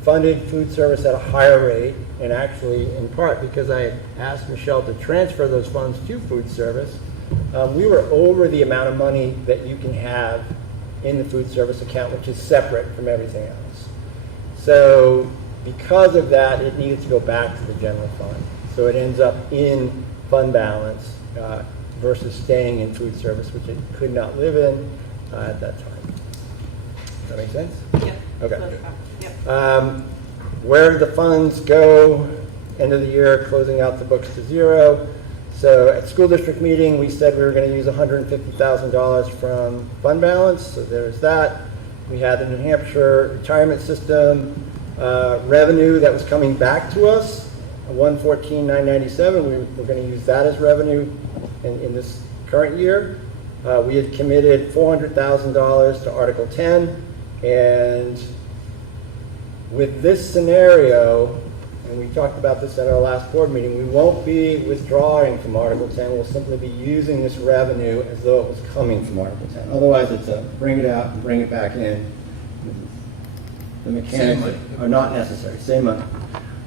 funded food service at a higher rate, and actually in part because I asked Michelle to transfer those funds to food service, we were over the amount of money that you can have in the food service account, which is separate from everything else. So because of that, it needed to go back to the general fund. So it ends up in fund balance versus staying in food service, which it could not live in at that time. Does that make sense? Yep. Okay. Yep. Where did the funds go? End of the year, closing out the books to zero. So at school district meeting, we said we were going to use $150,000 from fund balance. So there's that. We had the New Hampshire retirement system revenue that was coming back to us, 114,997. We're going to use that as revenue in this current year. We had committed $400,000 to Article 10, and with this scenario, and we talked about this at our last board meeting, we won't be withdrawing from Article 10. We'll simply be using this revenue as though it was coming from Article 10. Otherwise, it's a bring it out and bring it back in. The mechanics are not necessary. Same money.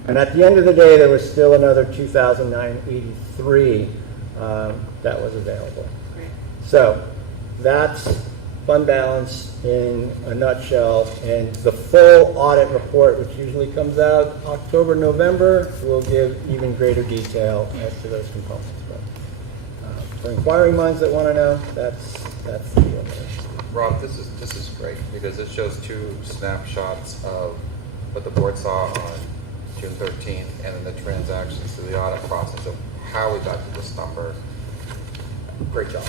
And at the end of the day, there was still another $2,983 that was available. Great. So that's fund balance in a nutshell, and the full audit report, which usually comes out October, November, will give even greater detail as to those components. But for inquiring minds that want to know, that's the deal there. Rob, this is great because it shows two snapshots of what the board saw on June 13th and then the transactions through the audit process of how we got to this number. Great job.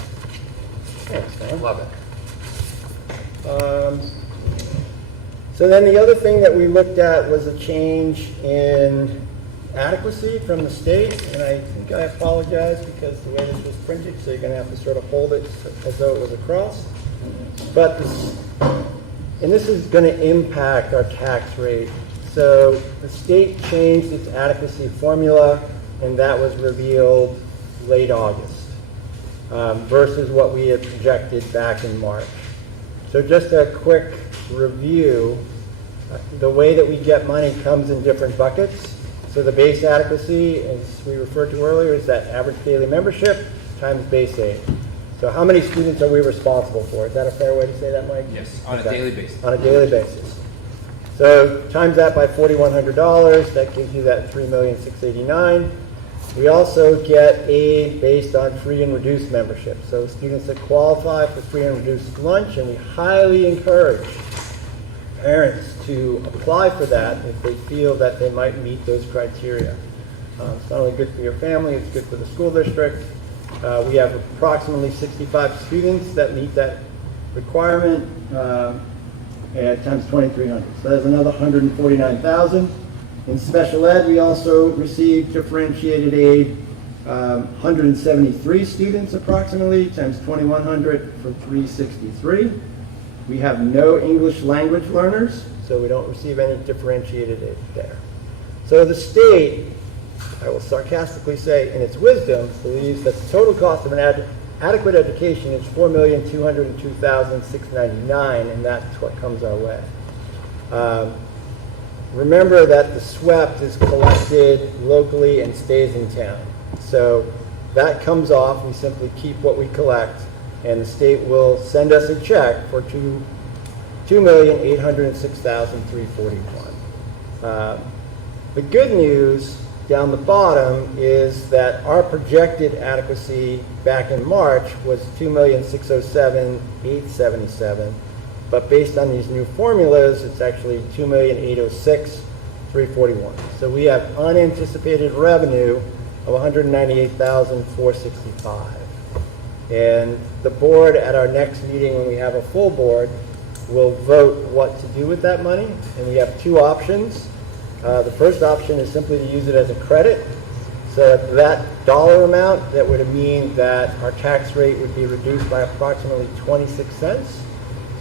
Thanks, man. Love it. So then the other thing that we looked at was a change in adequacy from the state, and I think I apologize because the way this was printed, so you're going to have to sort of hold it as though it was across. But this is going to impact our tax rate. So the state changed its adequacy formula, and that was revealed late August versus what we had projected back in March. So just a quick review, the way that we get money comes in different buckets. So the base adequacy, as we referred to earlier, is that average daily membership times base aid. So how many students are we responsible for? Is that a fair way to say that, Mike? Yes, on a daily basis. On a daily basis. So times that by $4,100, that gives you that $3,689,000. We also get aid based on free and reduced membership. So students that qualify for free and reduced lunch, and we highly encourage parents to apply for that if they feel that they might meet those criteria. It's not only good for your family, it's good for the school district. We have approximately 65 students that meet that requirement at times 2,300. So that's another 149,000. In special ed, we also receive differentiated aid, 173 students approximately, times 2,100 for 363. We have no English language learners, so we don't receive any differentiated aid there. So the state, I will sarcastically say, in its wisdom, believes that the total cost of an adequate education is $4,202,699, and that's what comes our way. Remember that the SWEP is collected locally and stays in town. So that comes off, we simply keep what we collect, and the state will send us a check for $2,806,341. The good news down the bottom is that our projected adequacy back in March was $2,607,877. But based on these new formulas, it's actually $2,806,341. So we have unanticipated revenue of $198,465. And the board at our next meeting, when we have a full board, will vote what to do with that money. And we have two options. The first option is simply to use it as a credit. So that dollar amount, that would mean that our tax rate would be reduced by approximately 26 cents.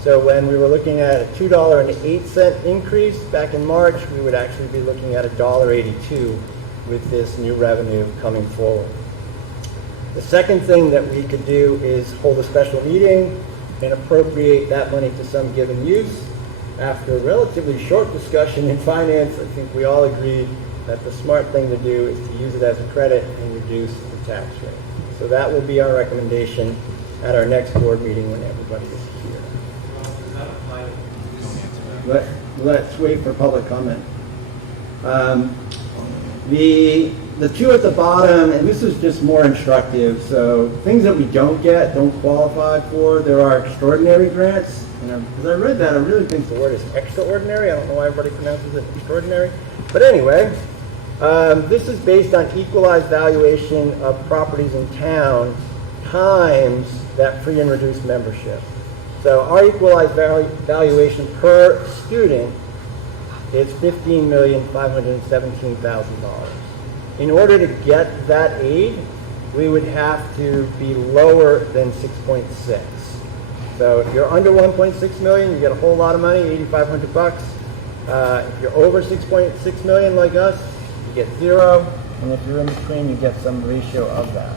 So when we were looking at a $2.08 increase back in March, we would actually be looking at $1.82 with this new revenue coming forward. The second thing that we could do is hold a special meeting and appropriate that money to some given use. After a relatively short discussion in finance, I think we all agreed that the smart thing to do is to use it as a credit and reduce the tax rate. So that will be our recommendation at our next board meeting when everybody is here. Let's wait for public comment. The two at the bottom, and this is just more instructive, so things that we don't get, don't qualify for, there are extraordinary grants. And as I read that, I really think the word is extraordinary. I don't know why everybody pronounces it extraordinary. But anyway, this is based on equalized valuation of properties in town times that free and reduced membership. So our equalized valuation per student is $15,517,000. In order to get that aid, we would have to be lower than 6.6. So if you're under 1.6 million, you get a whole lot of money, $8,500. If you're over 6.6 million like us, you get zero. And if you're in between, you get some ratio of that.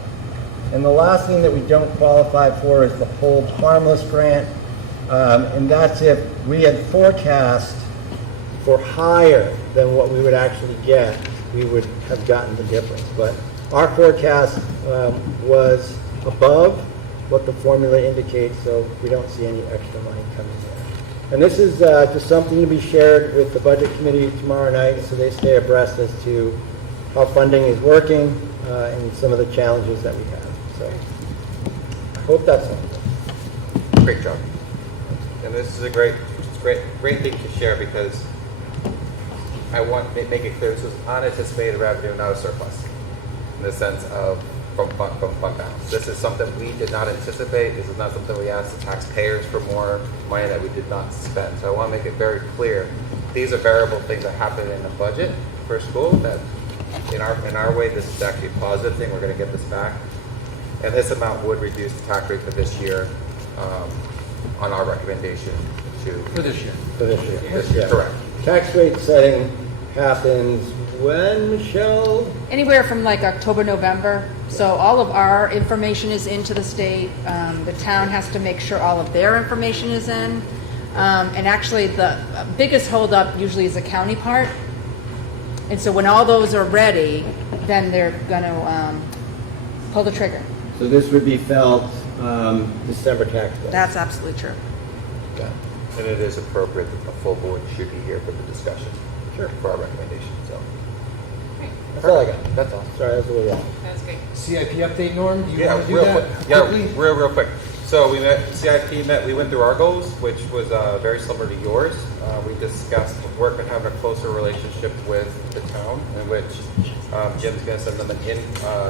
And the last thing that we don't qualify for is the hold harmless grant. And that's if we had forecast for higher than what we would actually get, we would have gotten the difference. But our forecast was above what the formula indicates, so we don't see any extra money coming in. And this is just something to be shared with the budget committee tomorrow night, so they stay abreast as to how funding is working and some of the challenges that we have. So I hope that's helpful. Great job. And this is a great thing to share because I want to make it clear this was unanticipated revenue, not a surplus, in the sense of from fund balance. This is something we did not anticipate. This is not something we asked the taxpayers for more money that we did not spend. So I want to make it very clear. These are variable things that happen in the budget for school that in our way, this is actually a positive thing. We're going to get this back. And this amount would reduce the tax rate for this year on our recommendation For this year. For this year. This year, correct. Tax rate setting happens when, Michelle? Anywhere from like October, November. So all of our information is into the state. The town has to make sure all of their information is in. And actually the biggest holdup usually is the county part. And so when all those are ready, then they're going to pull the trigger. So this would be felt December tax bill. That's absolutely true. Yeah. And it is appropriate that the full board should be here for the discussion. Sure. For our recommendation. So That's all I got. that's all. Sorry, that was a little long. That's great. CIP update, Norm? Do you Yeah, want to do real that quick. Yeah, quickly? real quick. So we met, CIP met, we went through our goals, which was very similar to yours. We discussed work and having a closer relationship with the town, in which Jim's going to send them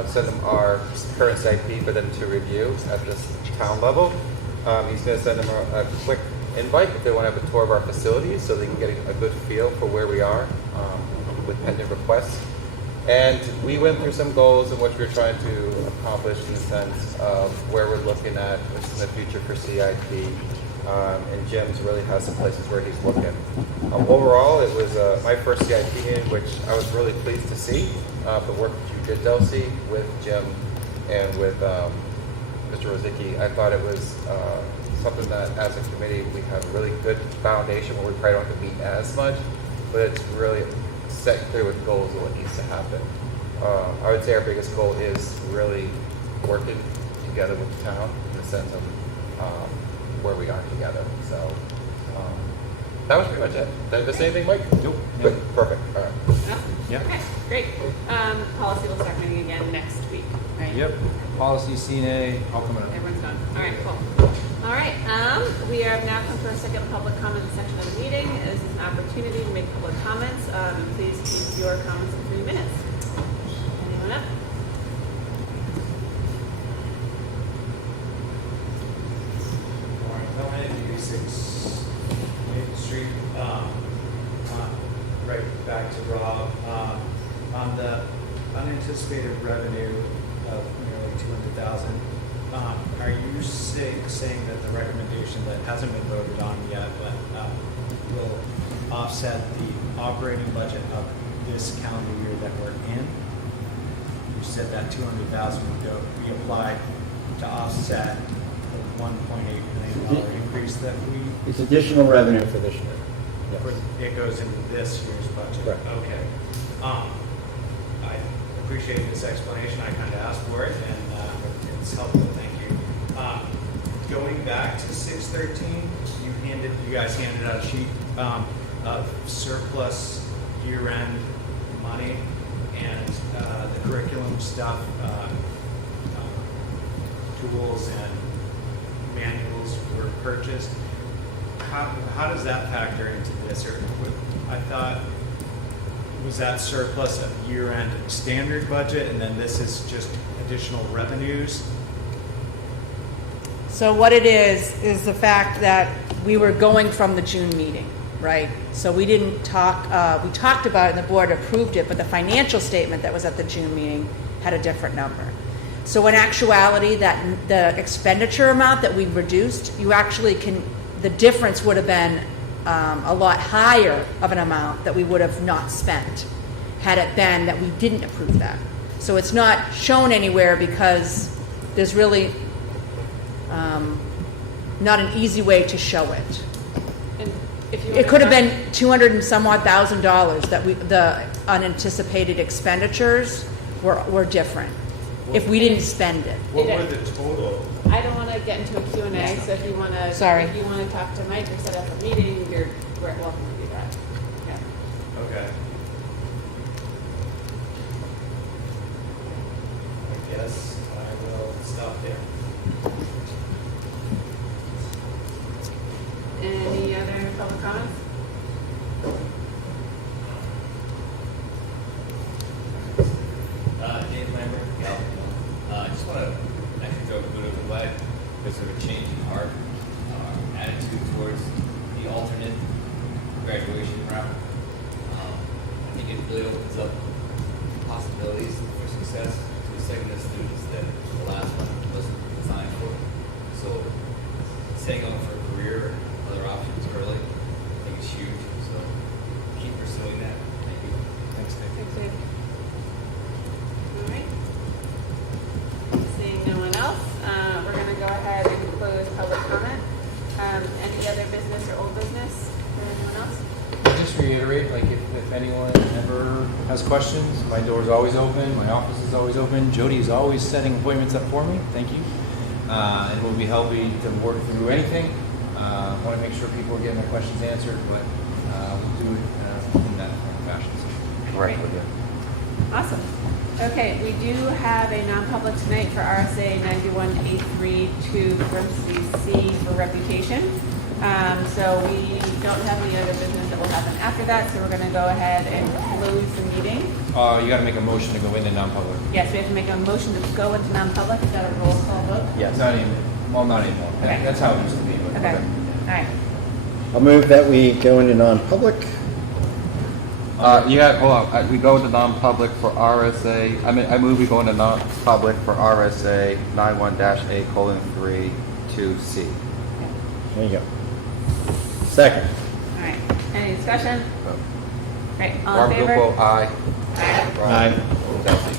send them our current CIP for them to review at this town level. He's going to send them a quick invite if they want to have a tour of our facilities so they can get a good feel for where we are with pending requests. And we went through some goals in which we're trying to accomplish in the sense of where we're looking at in the future for CIP. And Jim's really has some places where he's looking. Overall, it was my first CIP meeting, which I was really pleased to see. The work that you did, Delcy, with Jim and with Mr. Rozicki. I thought it was something that, as a committee, we have a really good foundation where we probably don't have to meet as much, but it's really set clear with goals of what needs to happen. I would say our biggest goal is really working together with the town in the sense of where we are together. So that was pretty much it. Did I miss anything, Mike? Nope. Good. Perfect. All right. No? Yeah. Okay, great. Policy will start meeting again next week, right? Yep. Policy, CNA, all coming up. Everyone's done. All right, cool. All right, we have now come to our second public comment section of the meeting. This is an opportunity to make public comments. Please keep your comments in 3 minutes. Anyone up? Going into 86 Maple Street, right back to Rob, on the unanticipated revenue of nearly 200,000. Are you saying that the recommendation that hasn't been voted on yet, but will offset the operating budget of this calendar year that we're in? You said that 200,000 would be applied to offset the $1.8 million increase that It's additional revenue for this year. Yes. it goes into this year's budget. Correct. Okay. I appreciate this explanation. I kind of asked for it, and it's helpful. Thank you. Going back to 613, you guys handed out a sheet of surplus year-end money and the curriculum stuff, tools and manuals were purchased. How does that factor into this? Or I thought, was that surplus of year-end standard budget, and then this is just additional revenues? So what it is the fact that we were going from the June meeting, right? So we didn't talk, we talked about it and the board approved it, but the financial statement that was at the June meeting had a different number. So in actuality, that the expenditure amount that we reduced, you actually can, the difference would have been a lot higher of an amount that we would have not spent had it been that we didn't approve that. So it's not shown anywhere because there's really not an easy way to show it. And if you It could have been 200 and some odd $1,000 that the unanticipated expenditures were different if we didn't spend it. What were the total? I don't want to get into a Q&A, so if you want to, Sorry. if you want to talk to Mike or set up a meeting, you're welcome to do that. Yeah. Okay. I guess I will stop there. Any other public comments? Dave Lambert, Galvin. I just want to actually throw a bit of a glad because of a change in our attitude towards the alternate graduation route. I think it really opens up possibilities for success to a segment of students that the last one wasn't designed for. So staying on for a career, other options early, I think is huge. So keep pursuing that. Thank you. Thanks, Dave. Thanks, Dave. All right. Seeing no one else, we're going to go ahead and close public comment. Any other business or old business for anyone else? I'll just reiterate, like if anyone ever has questions, my door is always open, my office is always open. Jody is always setting appointments up for me. Thank you. And we'll be happy to work through anything. I want to make sure people are getting their questions answered, but we'll do it in that fashion. Right. Awesome. Okay, we do have a non-public tonight for RSA 91A32 parentheses C for reputation. So we don't have any other business that will happen after that, so we're going to go ahead and close the meeting. You got to make a motion to go into non-public. Yes, we have to make a motion to go into non-public. Is that a roll call vote? Yes. Not even. Well, not anymore. Okay. That's how it used to be. But Okay. All right. I'll move that we go into non-public. Hold on. We go into non-public for RSA. I move we go into non-public for RSA 91-A:3 2C. There you go. Second. All right. Any discussion? Great. All in favor? Aye. Aye. Aye. Aye.